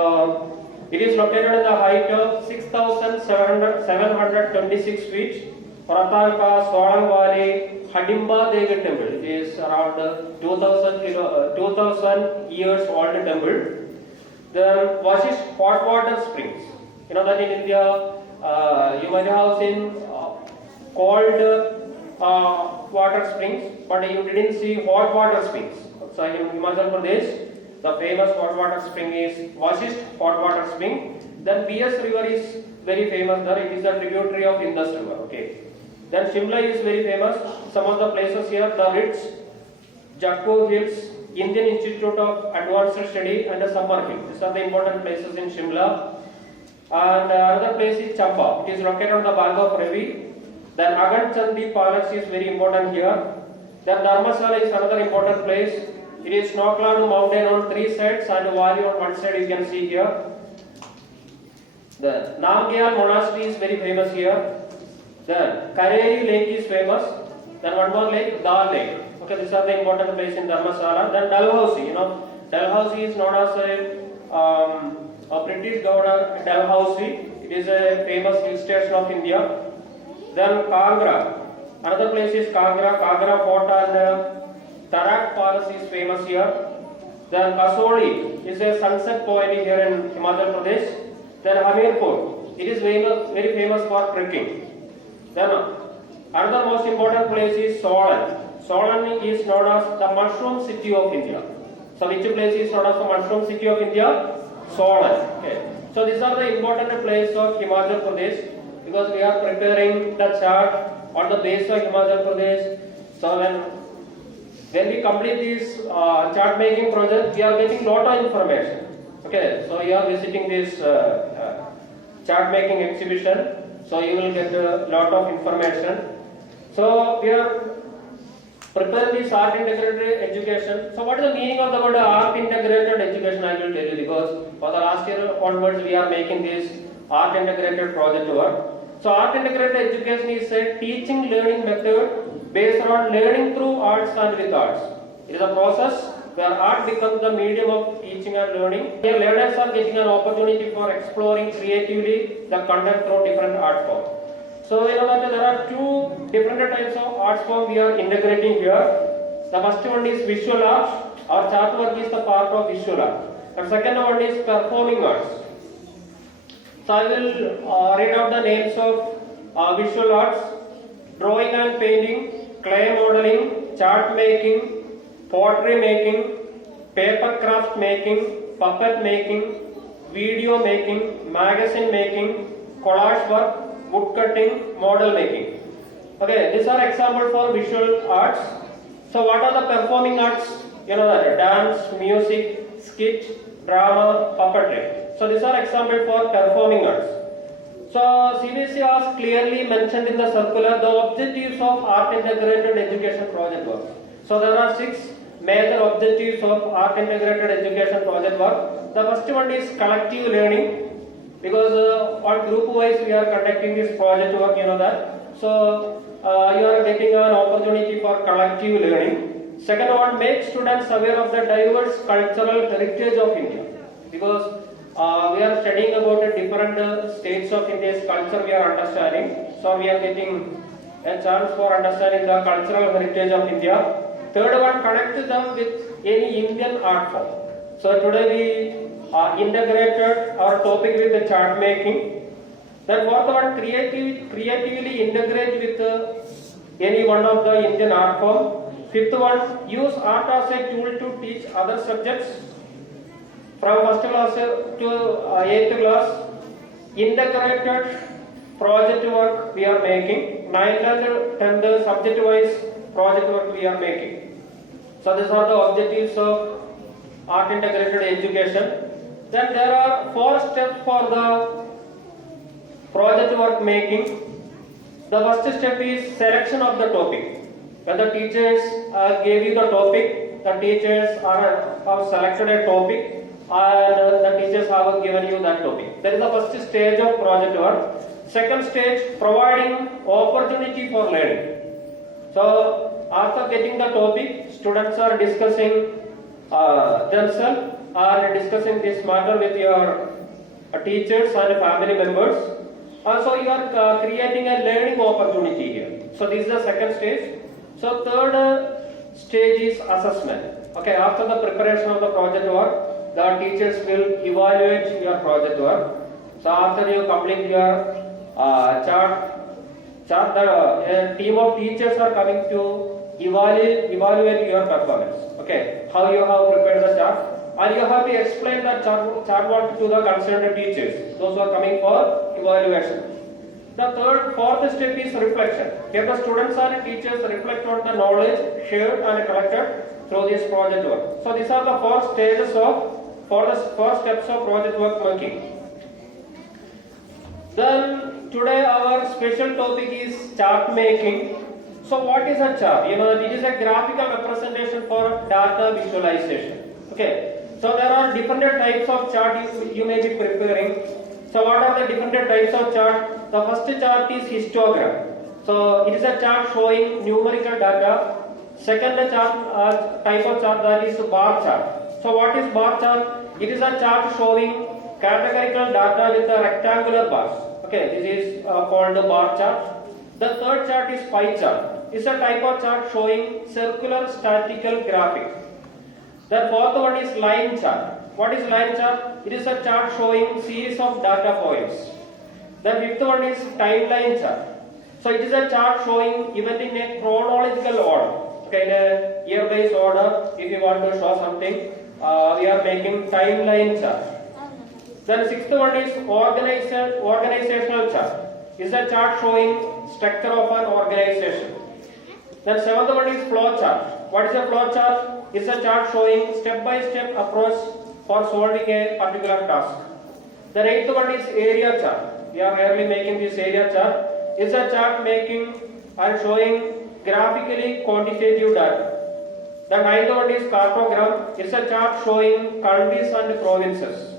it is located in the height of 6,726 feet. Prathan Pass, Solang Valley, Hadimba Devi Temple. It is around 2000 years old temple. Then Vasisht hot water springs. You know that in India, you might have seen cold water springs, but you didn't see hot water springs. So in Himachal Pradesh, the famous hot water spring is Vasisht hot water spring. Then Bias river is very famous there. It is a tributary of Indus river. Okay. Then Shimla is very famous. Some of the places here, the Ritz, Jakko Hills, Indian Institute of Advanced Study, and the Summerhill. These are the important places in Shimla. And another place is Champa. It is located on the bank of Ravi. Then Agan Chandi Palace is very important here. Then Dharmasala is another important place. It is snow-clad mountain on 3 sides and a valley on 1 side, you can see here. The Namgyal Monastery is very famous here. Then Kareli Lake is famous. Then one more lake, Dal Lake. Okay, these are the important places in Dharmasala. Then Dalhousie, you know, Dalhousie is known as a British governor, Dalhousie. It is a famous hill station of India. Then Kangra, another place is Kangra. Kangra Fort and Tarak Palace is famous here. Then Kasoli is a sunset point here in Himachal Pradesh. Then Hamirpur, it is very famous for trekking. Then another most important place is Solan. Solan is known as the mushroom city of India. So which place is known as the mushroom city of India? Solan. Okay. So these are the important places of Himachal Pradesh because we are preparing the chart on the base of Himachal Pradesh. So when we complete this chart making project, we are getting lot of information. Okay, so you are visiting this chart making exhibition, so you will get a lot of information. So we are preparing this art integrated education. So what is the meaning of the word art integrated education? I will tell you, because for the last year onwards we are making this art integrated project work. So art integrated education is a teaching learning method based on learning through arts and with arts. It is a process where art becomes the medium of teaching and learning. Here learners are getting an opportunity for exploring creatively the content through different art forms. So you know that there are two different types of arts form we are integrating here. The first one is visual art. Our chart work is the part of visual art. And second one is performing arts. So I will read out the names of visual arts: drawing and painting, clay modeling, chart making, pottery making, paper craft making, puppet making, video making, magazine making, collage work, wood cutting, model making. Okay, these are examples for visual arts. So what are the performing arts? You know that dance, music, skit, drama, puppetry. So these are examples for performing arts. So CBSE has clearly mentioned in the circular the objectives of art integrated education project work. So there are 6 major objectives of art integrated education project work. The first one is collective learning, because on group wise we are conducting this project work, you know that. So you are getting an opportunity for collective learning. Second one, make students aware of the diverse cultural heritage of India, because we are studying about the different states of India's culture we are understanding. So we are getting a chance for understanding the cultural heritage of India. Third one, connect them with any Indian art form. So today we integrated our topic with the chart making. Then fourth one, creatively integrate with any one of the Indian art form. Fifth one, use art as a tool to teach other subjects. From first class to 8th class, integrated project work we are making. 9th and 10th subject wise project work we are making. So these are the objectives of art integrated education. Then there are 4 steps for the project work making. The first step is selection of the topic. When the teachers gave you the topic, the teachers have selected a topic and the teachers have given you that topic. That is the first stage of project work. Second stage, providing opportunity for learning. So after getting the topic, students are discussing themselves, are discussing this matter with your teachers and family members. So you are creating a learning opportunity here. So this is the second stage. So third stage is assessment. Okay, after the preparation of the project work, the teachers will evaluate your project work. So after you complete your chart, a team of teachers are coming to evaluate your performance. Okay, how you have prepared the chart, and you have to explain the chart work to the concerned teachers, those who are coming for evaluation. The fourth step is reflection. Here the students and teachers reflect on the knowledge shared and collected through this project work. So these are the 4 stages for the 4 steps of project work making. Then today our special topic is chart making. So what is a chart? You know, it is a graphical representation for data visualization. Okay. So there are different types of chart you may be preparing. So what are the different types of chart? The first chart is histogram. So it is a chart showing numerical data. Second chart type of chart, that is bar chart. So what is bar chart? It is a chart showing categorical data with a rectangular bars. Okay, this is called the bar chart. The third chart is pie chart. It's a type of chart showing circular statistical graphic. The fourth one is line chart. What is line chart? It is a chart showing series of data points. The fifth one is timeline chart. So it is a chart showing event in a chronological order. Okay, in a year-based order. If you want to show something, we are making timeline chart. Then sixth one is organizational chart. Is a chart showing structure of an organization. Then seventh one is flow chart. What is a flow chart? It's a chart showing step-by-step approach for solving a particular task. The eighth one is area chart. We are rarely making this area chart. It's a chart making and showing graphically quantitative data. The ninth one is cartogram. It's a chart showing countries and provinces.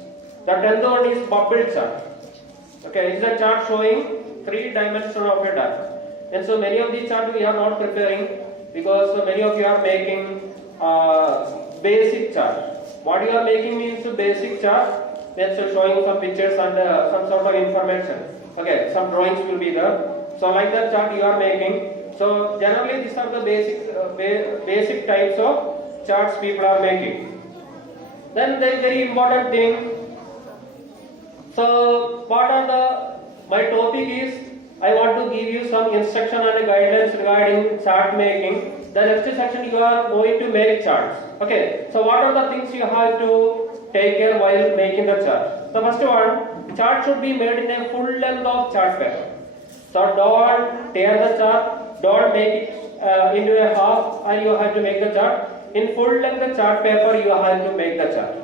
The 10th one is bubble chart. Okay, it's a chart showing 3 dimensions of a data. And so many of these charts we are not preparing because many of you are making basic chart. What you are making means basic chart. That's showing some pictures and some sort of information. Okay, some drawings will be there. So like that chart you are making. So generally these are the basic types of charts people are making. Then the very important thing. So what are my topic is I want to give you some instruction and guidelines regarding chart making. The next section you are going to make charts. Okay. So what are the things you have to take care while making the chart? The first one, chart should be made in a full length of chart paper. So don't tear the chart, don't make it into a half, and you have to make the chart. In full length the chart paper you have to make the chart.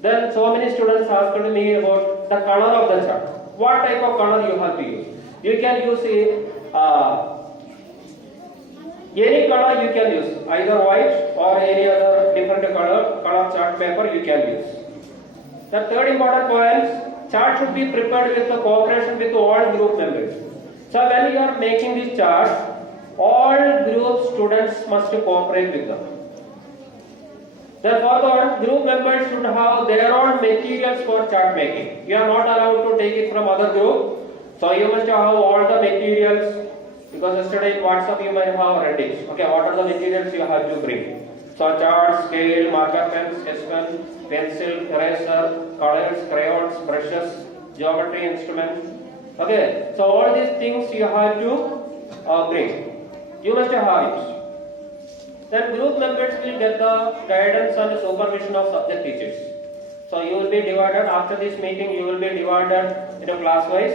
Then so many students asked me about the color of the chart. What type of color you have to use? You can use any color you can use, either white or any other different color chart paper you can use. The third important point, chart should be prepared with the cooperation with all group members. So when you are making this chart, all group students must cooperate with them. Therefore, group members should have their own materials for chart making. You are not allowed to take it from other group. So you must have all the materials, because yesterday in WhatsApp you might have read it. Okay, what are the materials you have to bring? So chart, scale, marker pen, sketch pen, pencil, eraser, colors, crayons, brushes, geometry instruments. Okay, so all these things you have to bring. You must have it. Then group members will get the guidance and supervision of subject teachers. So you will be divided after this meeting. You will be divided into class wise.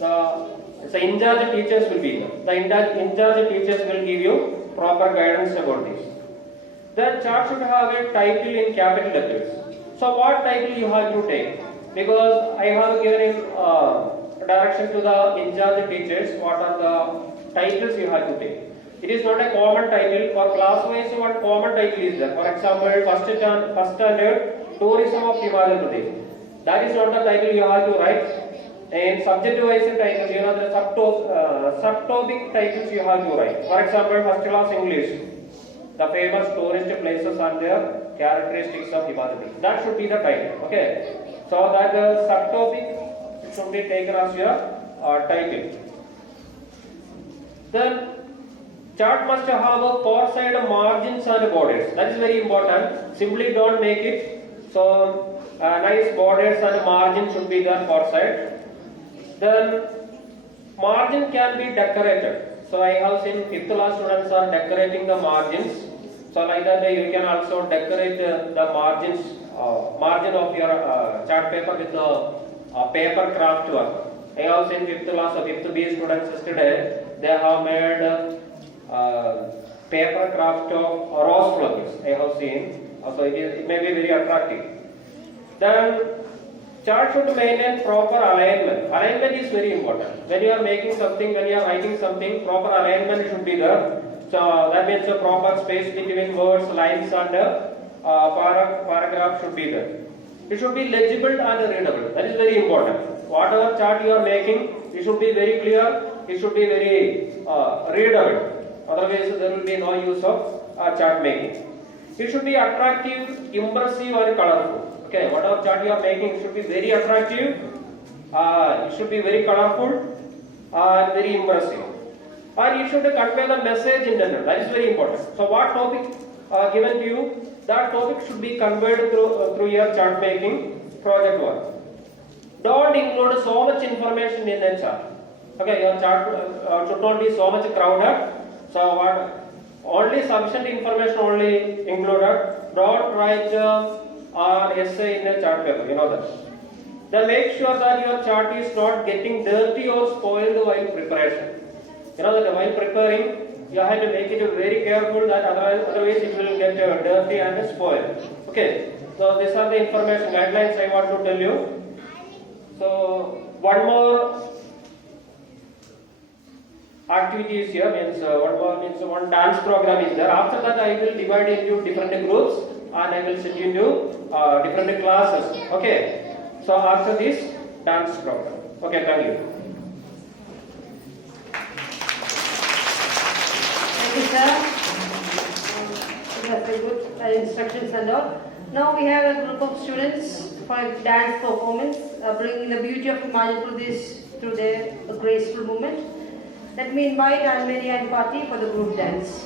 The in-charge teachers will be there. The in-charge teachers will give you proper guidance about this. The chart should have a title in capital letters. So what title you have to take? Because I have given direction to the in-charge teachers. What are the titles you have to take? It is not a common title. For class wise, what common title is there? For example, first standard tourism of Himachal Pradesh. That is not the title you have to write. And subject wise titles, the subtopic titles you have to write. For example, first class English, the famous tourist places and their characteristics of Himachal Pradesh. That should be the title. Okay. So that the subtopic should be taken as your title. Then chart must have a four-side margins and borders. That is very important. Simply don't make it. So nice borders and margins should be there four side. Then margin can be decorated. So I have seen 5th class students are decorating the margins. So like that you can also decorate the margins, margin of your chart paper with the paper craft work. I have seen 5th class or 5th B students yesterday. They have made paper craft of rose flowers. I have seen. So it may be very attractive. Then chart should maintain proper alignment. Alignment is very important. When you are making something, when you are writing something, proper alignment should be there. So that means a proper space between words, lines and paragraph should be there. It should be legible and readable. That is very important. Whatever chart you are making, it should be very clear. It should be very readable. Otherwise, there will be no use of chart making. It should be attractive, impressive, and colorful. Okay, whatever chart you are making, it should be very attractive. It should be very colorful and very impressive. And it should convey the message intended. That is very important. So, what topic given to you? That topic should be conveyed through your chart making project work. Don't include so much information in a chart. Okay, your chart should not be so much crowded. So what? Only sufficient information only included. Don't write an essay in a chart paper. You know that. Then make sure that your chart is not getting dirty or spoiled while preparation. You know that while preparing, you have to make it very careful that otherwise it will get dirty and spoiled. Okay. So these are the information guidelines I want to tell you. So one more activity is here, means one dance program is there. After that I will divide into different groups and I will send you into different classes. Okay. So after this dance program. Okay, thank you. Thank you, sir. That's very good instructions and all. Now we have a group of students for a dance performance, bringing the beauty of Himachal Pradesh through their graceful movement. let me invite Anne-Marie and Patti for the group dance.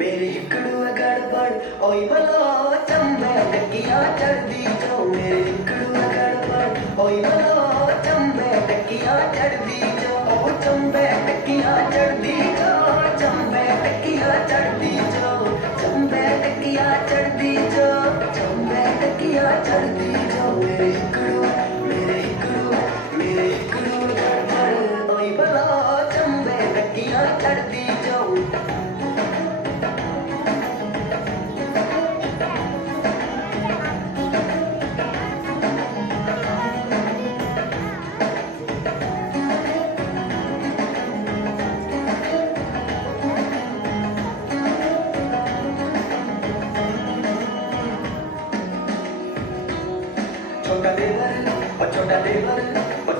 मेरे कड़ुआ गड़बड़ ओई बलो चंबे टकिया चढ़दी जो मेरे कड़ुआ गड़बड़ ओई बलो चंबे टकिया चढ़दी जो ओ चंबे टकिया चढ़दी जो चंबे टकिया चढ़दी जो चंबे टकिया चढ़दी जो चंबे टकिया चढ़दी जो मेरे कड़ुआ गड़बड़ ओई बलो चंबे टकिया चढ़दी जो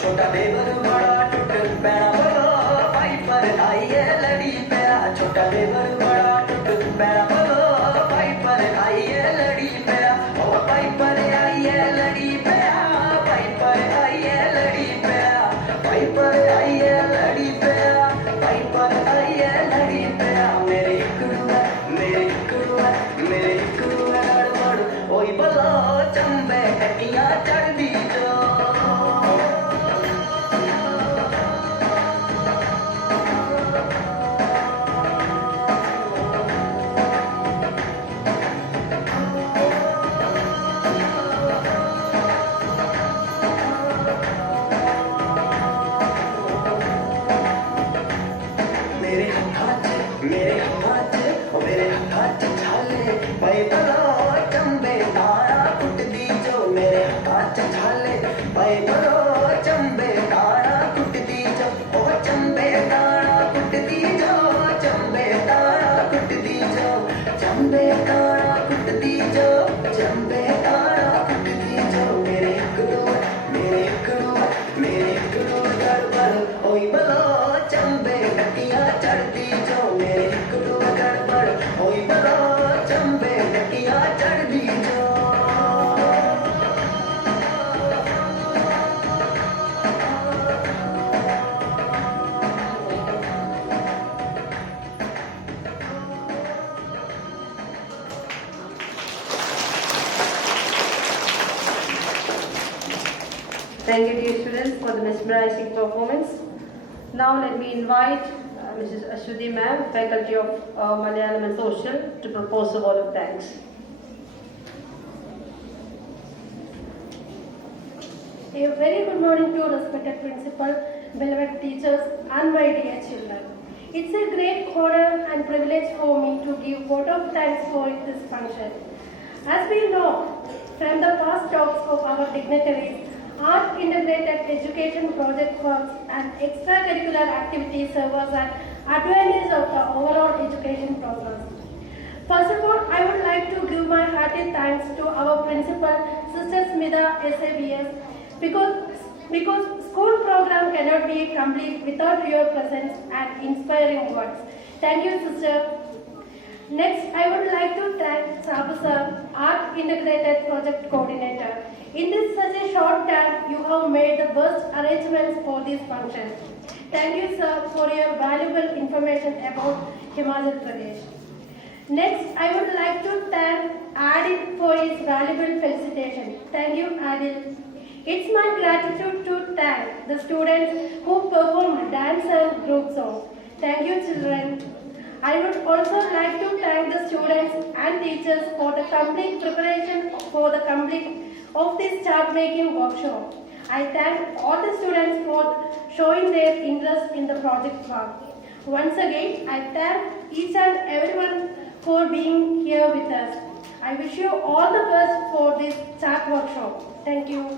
छोटा देवर बड़ा टूट पैना बोलो भाई पर आई है लड़ी पैरा छोटा देवर बड़ा टूट पैना बोलो भाई पर आई है लड़ी पैरा ओ भाई पर आई है लड़ी पैरा भाई पर आई है लड़ी पैरा भाई पर आई है लड़ी पैरा भाई पर आई है लड़ी पैरा मेरे कड़ुआ गड़बड़ ओई बलो चंबे टकिया चढ़दी जो मेरे हाथ झाले भाई बलो चंबे तारा कुट दी जो मेरे हाथ झाले भाई बलो चंबे तारा कुट दी जो ओ चंबे तारा कुट दी जो चंबे तारा कुट दी जो चंबे तारा कुट दी जो चंबे तारा कुट दी जो मेरे कड़ुआ गड़बड़ ओई बलो चंबे टकिया चढ़दी जो मेरे कड़ुआ गड़बड़ ओई बलो चंबे टकिया चढ़दी जो Thank you, dear students, for the mesmerizing performance. Now let me invite Mrs. Ashwati ma'am, Faculty of Malayalam and Social, to propose a word of thanks. A very good morning to respected principal, beloved teachers, and my dear children. It's a great honor and privilege for me to give vote of thanks for this function. As we know from the past talks of our dignitaries, art integrated education project works and extracurricular activities serve as an advantage of the overall education process. First of all, I would like to give my hearty thanks to our principal, Sister Smita SABS, because school program cannot be complete without your presence and inspiring words. Thank you, sister. Next, I would like to thank Sabu sir, Art Integrated Project Coordinator. In this such a short time, you have made the best arrangements for this function. Thank you, sir, for your valuable information about Himachal Pradesh. Next, I would like to thank Adil for his valuable felicitation. Thank you, Adil. It's my gratitude to thank the students who performed dance and group songs. Thank you, children. I would also like to thank the students and teachers for the complete preparation for the complete of this chart making workshop. I thank all the students for showing their interest in the project work. Once again, I thank each and everyone for being here with us. I wish you all the best for this chat workshop. Thank you.